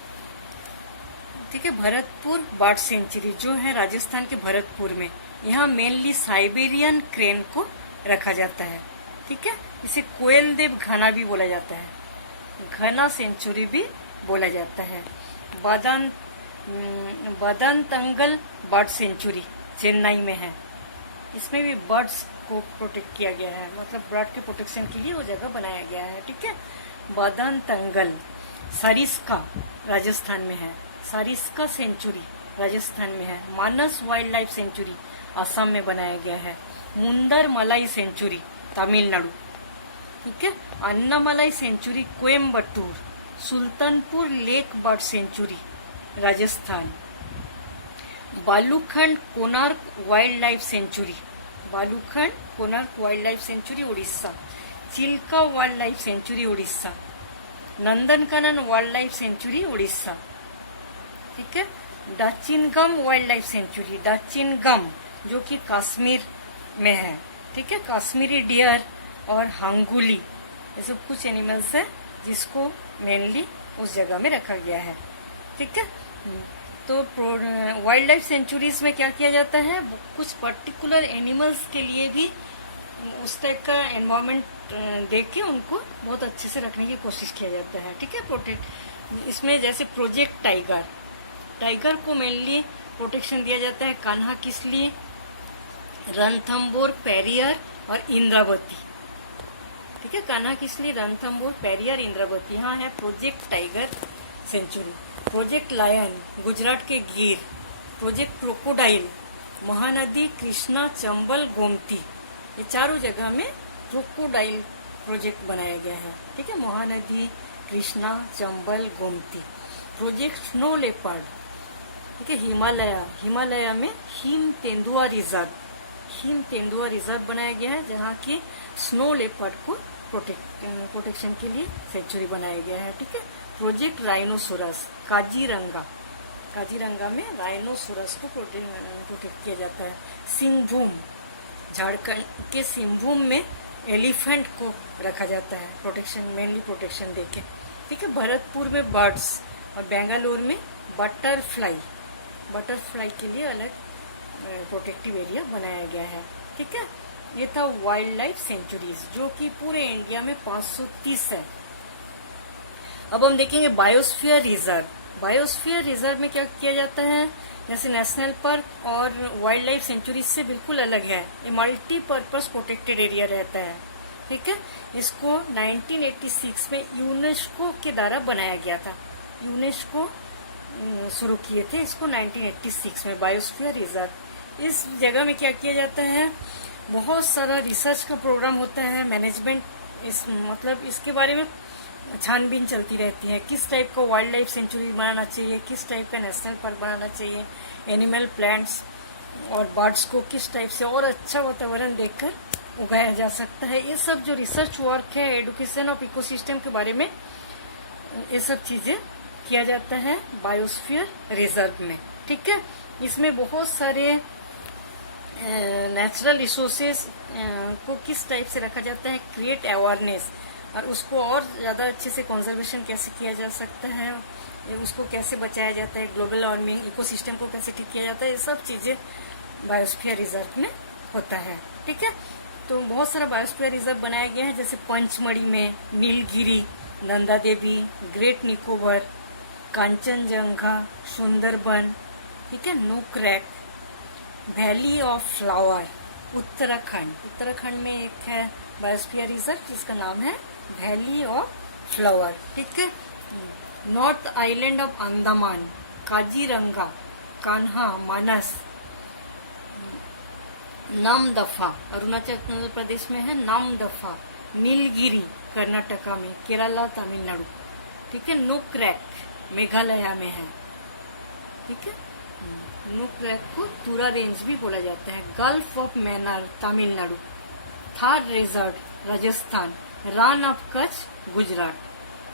ठीक है, भरतपुर बर्ड सेंचुरी जो है राजस्थान के भरतपुर में, यहाँ मेनली साइबेरियन क्रेन को रखा जाता है। ठीक है, इसे कोयल देव घना भी बोला जाता है, घना सेंचुरी भी बोला जाता है। बदनतंगल बर्ड सेंचुरी चेन्नई में है, इसमें भी बर्ड्स को प्रोटेक्ट किया गया है, मतलब बर्ड के प्रोटेक्शन के लिए वो जगह बनाया गया है। ठीक है, बदनतंगल सरिस्का राजस्थान में है, सरिस्का सेंचुरी राजस्थान में है। मानस वाइल्ड लाइफ सेंचुरी असम में बनाया गया है। मुंदर मलाई सेंचुरी तमिलनाडु। ठीक है, Annamalai sanctuary Coimbatore. Sultanpur lake bird sanctuary Rajasthan. Balukhand Konark wildlife sanctuary, Balukhand Konark wildlife sanctuary Orissa. Chilika wildlife sanctuary Orissa. Nandankanan wildlife sanctuary Orissa. ठीक है, Dachigam wildlife sanctuary, Dachigam जो कि कश्मीर में है। ठीक है, कश्मीरी डियर और हांगुली ये सब कुछ एनिमल्स है जिसको मेनली उस जगह में रखा गया है। ठीक है, तो वाइल्ड लाइफ सेंचुरीज में क्या किया जाता है, कुछ पर्टिकुलर एनिमल्स के लिए भी उस टाइप का एनवायरमेंट देख के उनको बहुत अच्छे से रखने की कोशिश किया जाता है। ठीक है, प्रोटेक्ट इसमें जैसे प्रोजेक्ट टाइगर, टाइगर को मेनली प्रोटेक्शन दिया जाता है कान्हा किसली, रणथंबोर, पेरियर और इंद्रावती। ठीक है, कान्हा किसली, रणथंबोर, पेरियर, इंद्रावती। यहाँ है project tiger sanctuary. Project lion Gujarat के गिर। प्रोजेक्ट क्रोकोडाइल महानदी, कृष्णा, चंबल, गोमती, ये चारों जगह में क्रोकोडाइल प्रोजेक्ट बनाया गया है। ठीक है, Mahanadi, Krishna, Chambal, Gomti. Project snow leopard, ठीक है, हिमालय में हिम तेंदुआ रिजर्व, हिम तेंदुआ रिजर्व बनाया गया है जहाँ की स्नो लेपर्ड को प्रोटेक्शन के लिए सेंचुरी बनाया गया है। ठीक है, प्रोजेक्ट राइनोसोरस काजीरंगा में राइनोसोरस को प्रोटेक्ट किया जाता है। सिंहभूम, झारखंड के सिंहभूम में एलिफेंट को रखा जाता है प्रोटेक्शन, मेनली प्रोटेक्शन देके। ठीक है, भरतपुर में बर्ड्स और बेंगलुरु में बटरफ्लाई के लिए अलग प्रोटेक्टिव एरिया बनाया गया है। ठीक है, ये था वाइल्ड लाइफ सेंचुरीज जो कि पूरे इंडिया में 530 है। अब हम देखेंगे बायोस्फीयर रिजर्व। बायोस्फीयर रिजर्व में क्या किया जाता है, जैसे नेशनल पार्क और वाइल्ड लाइफ सेंचुरी से बिल्कुल अलग है, ये मल्टीपर्पज प्रोटेक्टेड एरिया रहता है। ठीक है, इसको 1986 में यूनेस्को के द्वारा बनाया गया था, यूनेस्को शुरू किए थे इसको 1986 में बायोस्फीयर रिजर्व। इस जगह में क्या किया जाता है, बहुत सारा रिसर्च का प्रोग्राम होता है, मैनेजमेंट मतलब इसके बारे में छानबीन चलती रहती है, किस टाइप का वाइल्ड लाइफ सेंचुरी बनाना चाहिए, किस टाइप का नेशनल पार्क बनाना चाहिए, एनिमल, प्लांट्स और बर्ड्स को किस टाइप से और अच्छा वातावरण देखकर उगाया जा सकता है। ये सब जो रिसर्च वर्क है एडुकेशन ऑफ इकोसिस्टम के बारे में, ये सब चीजें किया जाता है बायोस्फीयर रिजर्व में। ठीक है, इसमें बहुत सारे नेचुरल रिसोर्सेज को किस टाइप से रखा जाता है, क्रिएट अवेयरनेस, और उसको और ज़्यादा अच्छे से कंजर्वेशन कैसे किया जा सकता है, उसको कैसे बचाया जाता है, ग्लोबल वार्मिंग, इकोसिस्टम को कैसे ठीक किया जाता है, ये सब चीज़ें बायोस्फीयर रिजर्व में होता है। ठीक है, तो बहुत सारा बायोस्फीयर रिजर्व बनाया गया है, जैसे पंचमढ़ी में नीलगिरी, नंदा देवी, ग्रेट निकोबर, कांचनजंगा, सुंदरबन, ठीक है, नूकरेक, वैली ऑफ फ्लावर, उत्तराखंड में एक है बायोस्फीयर रिजर्व जिसका नाम है वैली ऑफ फ्लावर। ठीक है, north island of Andaman, Kaziranga, Kanha, Manas, Namdapha Arunachal Pradesh में है, नामदफा नीलगिरी कर्नाटका में, केरला तमिलनाडु, ठीक है। नुक्रैक मेघालय में है, ठीक है। नुक्रैक को तुरा रेंज भी बोला जाता है। Gulf of Mannar Tamil Nadu, Thar desert Rajasthan, Rann of Kutch Gujarat,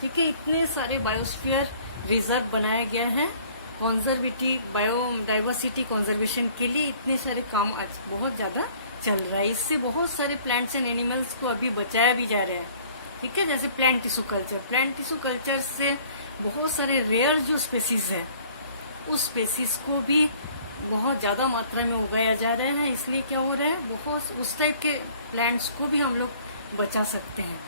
ठीक है। इतने सारे बायोस्फीयर रिजर्व बनाया गया है कॉन्जर्वेटिव बायोडाइवर्सिटी कंजर्वेशन के लिए। इतने सारे काम आज बहुत ज्यादा चल रहा है। इससे बहुत सारे प्लांट्स एंड एनिमल्स को अभी बचाया भी जा रहा है, ठीक है। जैसे plant tissue culture, plant tissue culture से बहुत सारे रेयर जो स्पेसीज है उस स्पेसीज को भी बहुत ज्यादा मात्रा में उगाया जा रहा है। इसलिए क्या हो रहा है, बहुत उस टाइप के प्लांट्स को भी हम लोग बचा सकते हैं,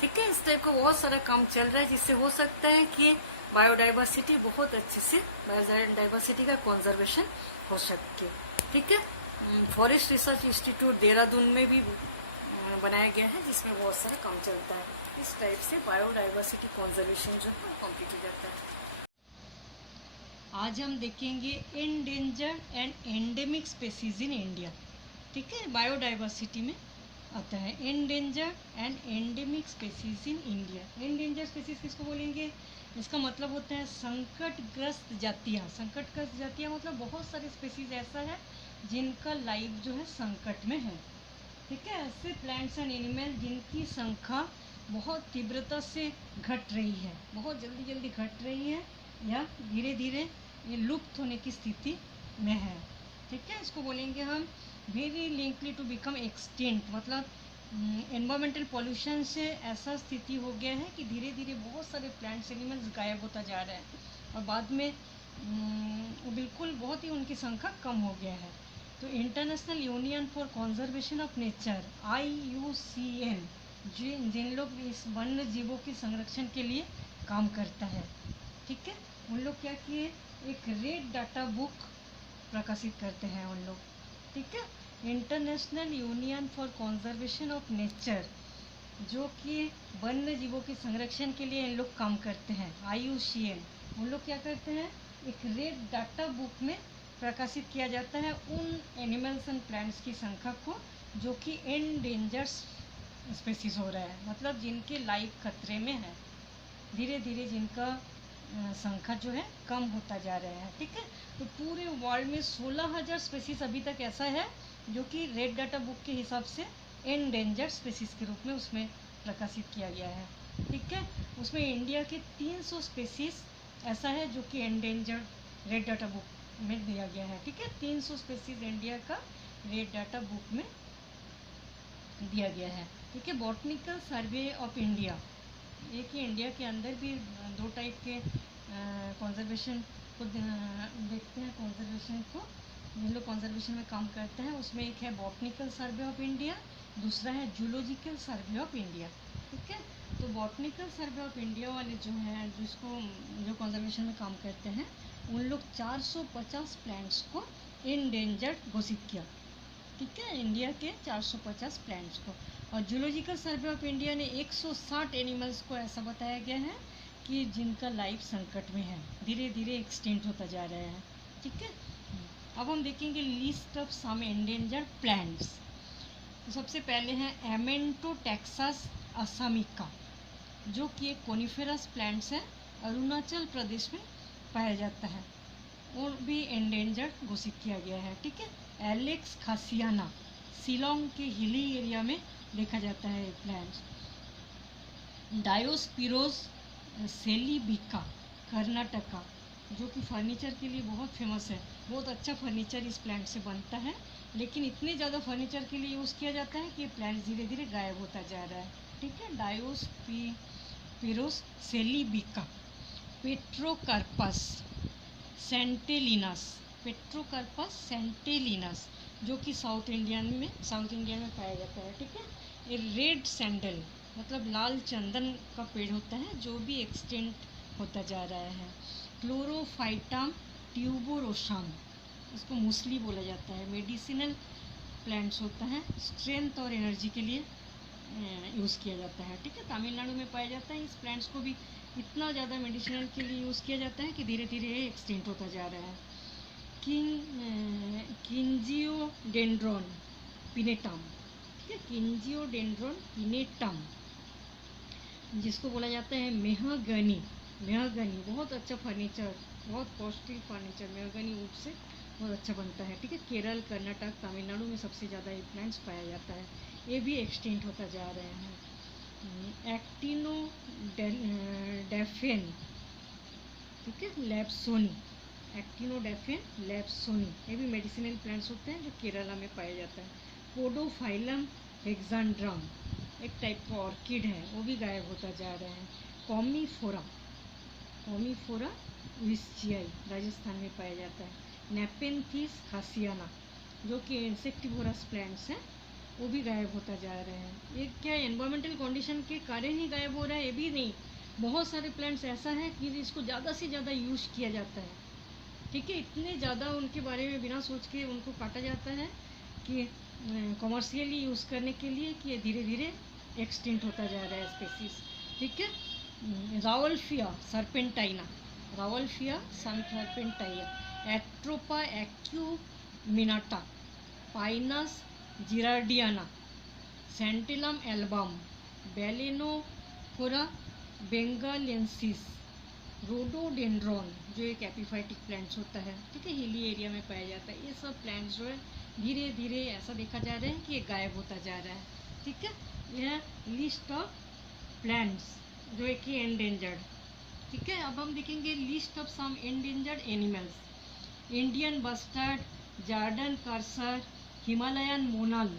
ठीक है। इस टाइप का बहुत सारा काम चल रहा है जिससे हो सकता है कि बायोडाइवर्सिटी बहुत अच्छे से बायोडाइवर्सिटी का कंजर्वेशन हो सके, ठीक है। फॉरेस्ट रिसर्च इंस्टीट्यूट देहरादून में भी बनाया गया है जिसमें बहुत सारा काम चलता है। इस टाइप से बायोडाइवर्सिटी कंजर्वेशन जो है कंप्लीट हो जाता है। आज हम देखेंगे endangered and endemic species in India, ठीक है। बायोडाइवर्सिटी में आता है endangered and endemic species in India. Endangered species किसको बोलेंगे, इसका मतलब होता है संकटग्रस्त जातियाँ। संकटग्रस्त जातियाँ मतलब बहुत सारे स्पेसीज ऐसा है जिनका लाइफ जो है संकट में है, ठीक है। ऐसे प्लांट्स एंड एनिमल जिनकी संख्या बहुत तीव्रता से घट रही है, बहुत जल्दी जल्दी घट रही है या धीरे धीरे ये लुप्त होने की स्थिति में है, ठीक है। इसको बोलेंगे हम वेरी लिंकली टू बिकम एक्सटिंक्ट। मतलब एनवायरमेंटल पॉल्यूशन से ऐसा स्थिति हो गया है कि धीरे धीरे बहुत सारे प्लांट्स एनिमल्स गायब होता जा रहा है और बाद में बिल्कुल बहुत ही उनकी संख्या कम हो गया है। तो international union for conservation of nature IUCN जिन लोग इस वन्य जीवों के संरक्षण के लिए काम करता है, ठीक है, उन लोग क्या किए, एक रेड डाटा बुक प्रकाशित करते हैं उन लोग, ठीक है। International union for conservation of nature जो कि वन्य जीवों के संरक्षण के लिए इन लोग काम करते हैं, IUCN, उन लोग क्या करते हैं, एक रेड डाटा बुक में प्रकाशित किया जाता है उन एनिमल्स एंड प्लांट्स की संख्या को जो कि एंडेंजर्ड स्पेसीज हो रहा है, मतलब जिनके लाइफ खतरे में है, धीरे धीरे जिनका संख्या जो है कम होता जा रहा है, ठीक है। तो पूरे वर्ल्ड में 16,000 स्पेसीज अभी तक ऐसा है जो कि रेड डाटा बुक के हिसाब से एंडेंजर्ड स्पेसीज के रूप में उसमें प्रकाशित किया गया है, ठीक है। उसमें इंडिया के 300 स्पेसीज ऐसा है जो कि एंडेंजर्ड रेड डाटा बुक में दिया गया है, ठीक है। 300 स्पेसीज इंडिया का रेड डाटा बुक में दिया गया है, ठीक है। बॉटनिकल सर्वे ऑफ इंडिया, एक ही इंडिया के अंदर भी दो टाइप के कंजर्वेशन को देखते हैं, कंजर्वेशन को जिन लोग कंजर्वेशन में काम करते हैं उसमें एक है बॉटनिकल सर्वे ऑफ इंडिया, दूसरा है जूलॉजिकल सर्वे ऑफ इंडिया, ठीक है। तो बॉटनिकल सर्वे ऑफ इंडिया वाले जो हैं जो कंजर्वेशन में काम करते हैं उन लोग 450 प्लांट्स को एंडेंजर्ड घोषित किया, ठीक है, इंडिया के 450 प्लांट्स को। और जूलॉजिकल सर्वे ऑफ इंडिया ने 160 एनिमल्स को ऐसा बताया गया है कि जिनका लाइफ संकट में है, धीरे धीरे एक्सटिंक्ट होता जा रहा है, ठीक है। अब हम देखेंगे list of some endangered plants. तो सबसे पहले हैं एमेंटोटेक्सास असामिका जो कि एक कोनिफेरस प्लांट्स है, अरुणाचल प्रदेश में पाया जाता है और भी एंडेंजर्ड घोषित किया गया है, ठीक है। एलेक्स खासियाना शिलोंग के हिली एरिया में देखा जाता है प्लांट्स। डायोस्पिरोज सेलिबिका कर्नाटका जो कि फर्नीचर के लिए बहुत फेमस है, बहुत अच्छा फर्नीचर इस प्लांट से बनता है, लेकिन इतने ज़्यादा फर्नीचर के लिए यूज़ किया जाता है कि ये प्लांट धीरे धीरे गायब होता जा रहा है, ठीक है। डायोस्पिरोज सेलिबिका। पेट्रोकार्पस सेंटेलिनस जो कि साउथ इंडिया में पाया जाता है, ठीक है। ये रेड सैंडल मतलब लाल चंदन का पेड़ होता है जो भी एक्सटेंट होता जा रहा है। क्लोरोफाइटम ट्यूबोरोसम, इसको मूसली बोला जाता है, मेडिसिनल प्लांट्स होता है, स्ट्रेंथ और एनर्जी के लिए यूज़ किया जाता है, ठीक है। तमिलनाडु में पाया जाता है। इस प्लांट्स को भी इतना ज़्यादा मेडिसिनल के लिए यूज़ किया जाता है कि धीरे धीरे एक्सटेंट होता जा रहा है। किंजियोडेंड्रॉन पिनेटम, ठीक है, किंजियोडेंड्रॉन पिनेटम, जिसको बोला जाता है मेहगनी। मेहगनी बहुत अच्छा फर्नीचर, बहुत कॉस्टली फर्नीचर मेहगनी वुड से बहुत अच्छा बनता है, ठीक है। केरल, कर्नाटक, तमिलनाडु में सबसे ज़्यादा ये प्लांट्स पाया जाता है। ये भी एक्सटेंट होता जा रहे हैं। एक्टिनोडेफेन, ठीक है, लैप्सोनी, एक्टिनोडेफेन लैप्सोनी, ये भी मेडिसिनल प्लांट्स होते हैं जो केरला में पाया जाता है। पोडोफाइलम हेक्सांड्रम, एक टाइप का ऑर्किड है, वो भी गायब होता जा रहे हैं। कॉमीफोरा, कॉमीफोरा विस्चियाई राजस्थान में पाया जाता है। नेपेंथिस हासियाना, जो कि इंसेक्टिवोरस प्लांट्स हैं, वो भी गायब होता जा रहे हैं। ये क्या एनवायरमेंटल कंडीशन के कारण ही गायब हो रहा है, ये भी नहीं, बहुत सारे प्लांट्स ऐसा है कि इसको ज़्यादा से ज़्यादा यूज़ किया जाता है, ठीक है। इतने ज़्यादा उनके बारे में बिना सोच के उनको काटा जाता है कि कॉमर्शियली यूज़ करने के लिए, कि ये धीरे धीरे एक्सटिंक्ट होता जा रहा है स्पेसीज, ठीक है। Rauvolfia serpentina, rauvolfia serpentina, atropa acuminata, pinus gerardiana, santalum album, balanophora bengalensis, rhododendron, जो एक एपिफाइटिक प्लांट्स होता है, ठीक है, हिली एरिया में पाया जाता है। ये सब प्लांट्स जो है धीरे धीरे ऐसा देखा जा रहा है कि ये गायब होता जा रहा है, ठीक है। यह लिस्ट ऑफ प्लांट्स जो है कि एंडेंजर्ड, ठीक है। अब हम देखेंगे list of some endangered animals. Indian bustard, Jerdon courser, Himalayan monal,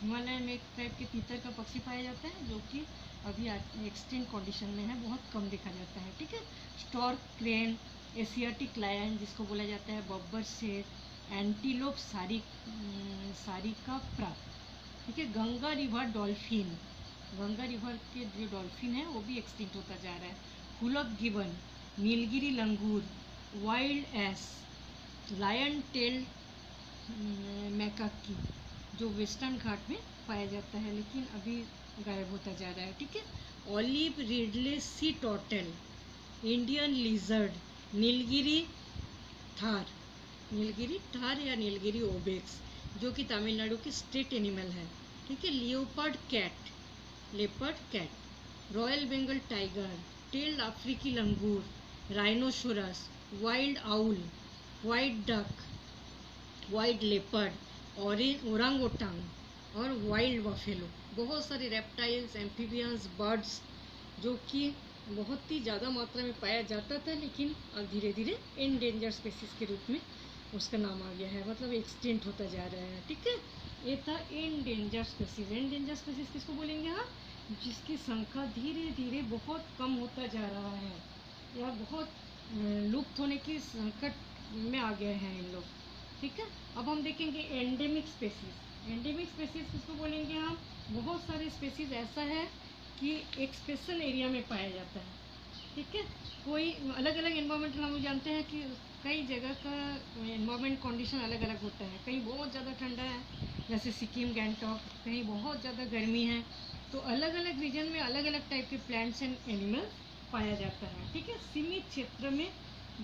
Himalaya में एक टाइप के तीतर का पक्षी पाया जाता है जो कि अभी एक्सटिंक्ट कंडीशन में है, बहुत कम देखा जाता है, ठीक है। स्टॉर्क क्रेन, एशियाटिक लायन जिसको बोला जाता है बब्बर शेर, एंटीलोप सारिका प्रा, ठीक है। Ganga river dolphin, Ganga river के जो डॉल्फिन है वो भी एक्सटिंक्ट होता जा रहा है। हुलक गिबन, नीलगिरी लंगूर, वाइल्ड एस, लायन टेल्ड मैकाकी, जो वेस्टर्न घाट में पाया जाता है लेकिन अभी गायब होता जा रहा है, ठीक है। ऑलिव रिडले सी turtle, Indian lizard, Nilgiri Thar, Nilgiri Thar या नीलगिरी ओबेक्स, जो कि तमिलनाडु की स्टेट एनिमल है, ठीक है। Leopard cat, leopard cat, royal Bengal tiger, tailed अफ्रीकी langur, rhinoceros, wild owl, white duck, white leopard, orangutan और वाइल्ड बफेलो, बहुत सारे रेप्टाइल्स, एम्फीबियंस, बर्ड्स जो कि बहुत ही ज़्यादा मात्रा में पाया जाता था लेकिन अब धीरे धीरे एंडेंजर स्पीसीज के रूप में उसका नाम आ गया है, मतलब एक्सटिंक्ट होता जा रहा है, ठीक है। ये था एंडेंजर स्पीसीज। एंडेंजर स्पीसीज किसको बोलेंगे हम? जिसकी संख्या धीरे धीरे बहुत कम होता जा रहा है या बहुत लुप्त होने की संकट में आ गए हैं इन लोग, ठीक है। अब हम देखेंगे एंडेमिक स्पेसीज। एंडेमिक स्पेसीज किसको बोलेंगे हम? बहुत सारे स्पेसीज ऐसा है कि एक स्पेशल एरिया में पाया जाता है, ठीक है। कोई अलग अलग एनवायरमेंटल हम जानते हैं कि कई जगह का एनवायरमेंट कंडीशन अलग अलग होता है, कहीं बहुत ज़्यादा ठंडा है जैसे सिक्किम, गैंगटॉक, कहीं बहुत ज़्यादा गर्मी है, तो अलग अलग रीजन में अलग अलग टाइप के प्लांट्स एंड एनिमल पाया जाता है, ठीक है। सीमित क्षेत्र में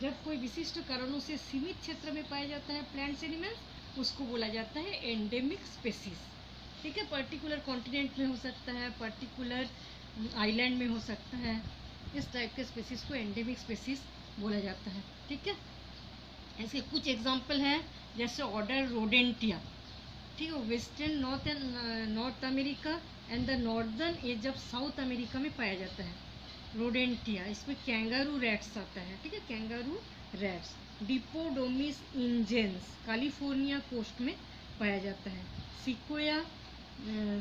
जब कोई विशिष्ट कारणों से सीमित क्षेत्र में पाया जाता है प्लांट्स एनिमल्स, उसको बोला जाता है एंडेमिक स्पेसीज, ठीक है। पर्टिकुलर कॉन्टिनेंट में हो सकता है, पर्टिकुलर आइलैंड में हो सकता है, इस टाइप के स्पेसीज को एंडेमिक स्पेसीज बोला जाता है, ठीक है। इसके कुछ एग्जांपल हैं जैसे ऑर्डर रोडेंटिया, ठीक है, western north America and the northern edge of south America में पाया जाता है रोडेंटिया। इसमें कैंगारू रैट्स आता है, ठीक है, कैंगारू रैट्स। डिपोडोमिस इंजेंस कैलिफोर्निया कोस्ट में पाया जाता है। सिकोया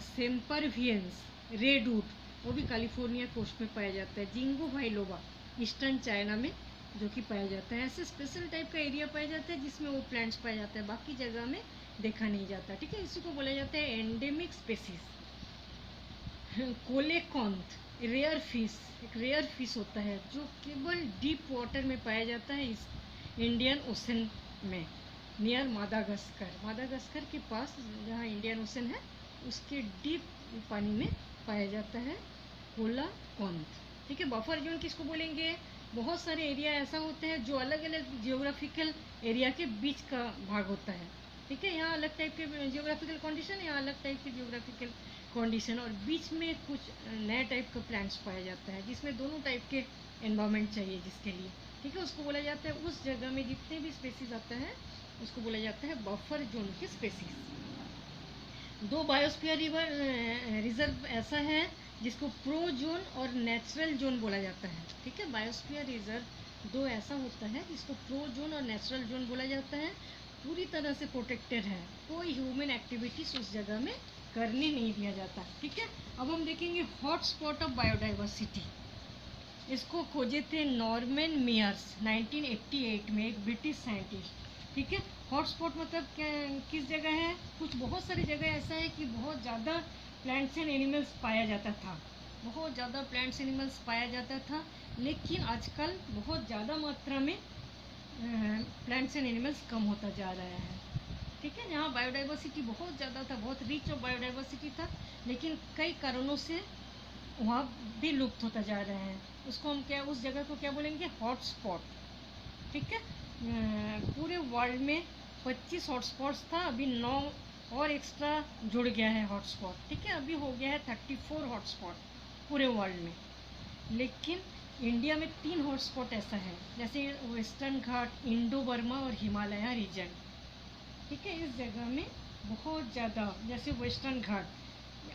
सेम्परवियंस रेडवुड, वो भी कैलिफोर्निया कोस्ट में पाया जाता है। जिंगो बाइलोबा ईस्टर्न चाइना में जो कि पाया जाता है। ऐसे स्पेशल टाइप का एरिया पाया जाता है जिसमें वो प्लांट्स पाया जाता है, बाकी जगह में देखा नहीं जाता, ठीक है। इसी को बोला जाता है एंडेमिक स्पेसीज। कोलेकॉन्थ रेयर फिश, एक रेयर फिश होता है जो केवल डीप वाटर में पाया जाता है इस इंडियन ओशन में, नियर मादागास्कर। मादागास्कर के पास जहाँ इंडियन ओशन है उसके डीप पानी में पाया जाता है कोलाकॉन्थ, ठीक है। बफर जोन किसको बोलेंगे? बहुत सारे एरिया ऐसा होते हैं जो अलग अलग जियोग्राफिकल एरिया के बीच का भाग होता है, ठीक है। यहाँ अलग टाइप के जियोग्राफिकल कंडीशन, यहाँ अलग टाइप के जियोग्राफिकल कंडीशन, और बीच में कुछ नए टाइप का प्लांट्स पाया जाता है जिसमें दोनों टाइप के एनवायरनमेंट चाहिए जिसके लिए, ठीक है। उसको बोला जाता है, उस जगह में जितने भी स्पेसीज आते हैं उसको बोला जाता है बफर जोन के स्पेसीज। दो बायोस्फीयर रिजर्व ऐसा है जिसको प्रो जोन और नेचुरल जोन बोला जाता है, ठीक है। बायोस्फीयर रिजर्व दो ऐसा होता है जिसको प्रो जोन और नेचुरल जोन बोला जाता है। पूरी तरह से प्रोटेक्टेड है, कोई ह्यूमन एक्टिविटीज उस जगह में करने नहीं दिया जाता, ठीक है। अब हम देखेंगे हॉटस्पॉट ऑफ बायोडाइवर्सिटी। इसको खोजे थे नॉर्मन मेयर्स 1988 में, एक ब्रिटिश साइंटिस्ट, ठीक है। हॉटस्पॉट मतलब क्या, किस जगह है, कुछ बहुत सारी जगह ऐसा है कि बहुत ज़्यादा प्लांट्स एंड एनिमल्स पाया जाता था, बहुत ज़्यादा प्लांट्स एनिमल्स पाया जाता था, लेकिन आजकल बहुत ज़्यादा मात्रा में प्लांट्स एंड एनिमल्स कम होता जा रहा है, ठीक है। यहाँ बायोडाइवर्सिटी बहुत ज़्यादा था, बहुत रिच ऑफ बायोडाइवर्सिटी था, लेकिन कई कारणों से वहाँ भी लुप्त होता जा रहा है। उसको हम क्या, उस जगह को क्या बोलेंगे, हॉटस्पॉट, ठीक है। पूरे वर्ल्ड में 25 हॉटस्पॉट्स था, अभी 9 और एक्स्ट्रा जुड़ गया है हॉटस्पॉट, ठीक है। अभी हो गया है 34 हॉटस्पॉट पूरे वर्ल्ड में। लेकिन इंडिया में 3 हॉटस्पॉट ऐसा है, जैसे वेस्टर्न घाट, इंडो बर्मा और हिमालय रीजन, ठीक है। इस जगह में बहुत ज़्यादा, जैसे वेस्टर्न घाट,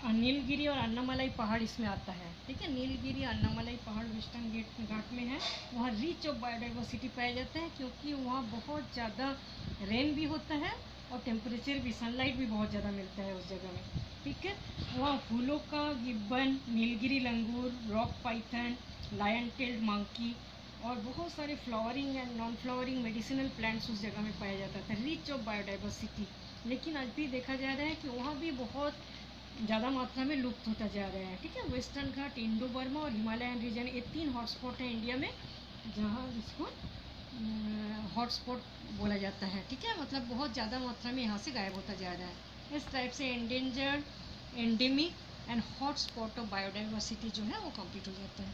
नीलगिरी और अन्नामलाई पहाड़ इसमें आता है, ठीक है। नीलगिरी अन्नामलाई पहाड़ वेस्टर्न घाट में है, वहाँ रिच ऑफ बायोडाइवर्सिटी पाया जाता है, क्योंकि वहाँ बहुत ज़्यादा रेन भी होता है और टेम्परेचर भी, सनलाइट भी बहुत ज़्यादा मिलता है उस जगह में, ठीक है। वहाँ फूलों का gibbon, Nilgiri langur, rock python, lion tailed monkey और बहुत सारे flowering and non flowering medicinal plants उस जगह में पाया जाता था, रिच ऑफ बायोडाइवर्सिटी। लेकिन आज भी देखा जा रहा है कि वहाँ भी बहुत ज़्यादा मात्रा में लुप्त होता जा रहा है, ठीक है। वेस्टर्न घाट, इंडो बर्मा और हिमालयन रीजन, ये 3 हॉटस्पॉट हैं इंडिया में, जहाँ इसको हॉटस्पॉट बोला जाता है, ठीक है। मतलब बहुत ज़्यादा मात्रा में यहाँ से गायब होता जा रहा है। इस टाइप से endangered, endemic and hotspot of biodiversity जो है वो कंप्लीट हो जाता है।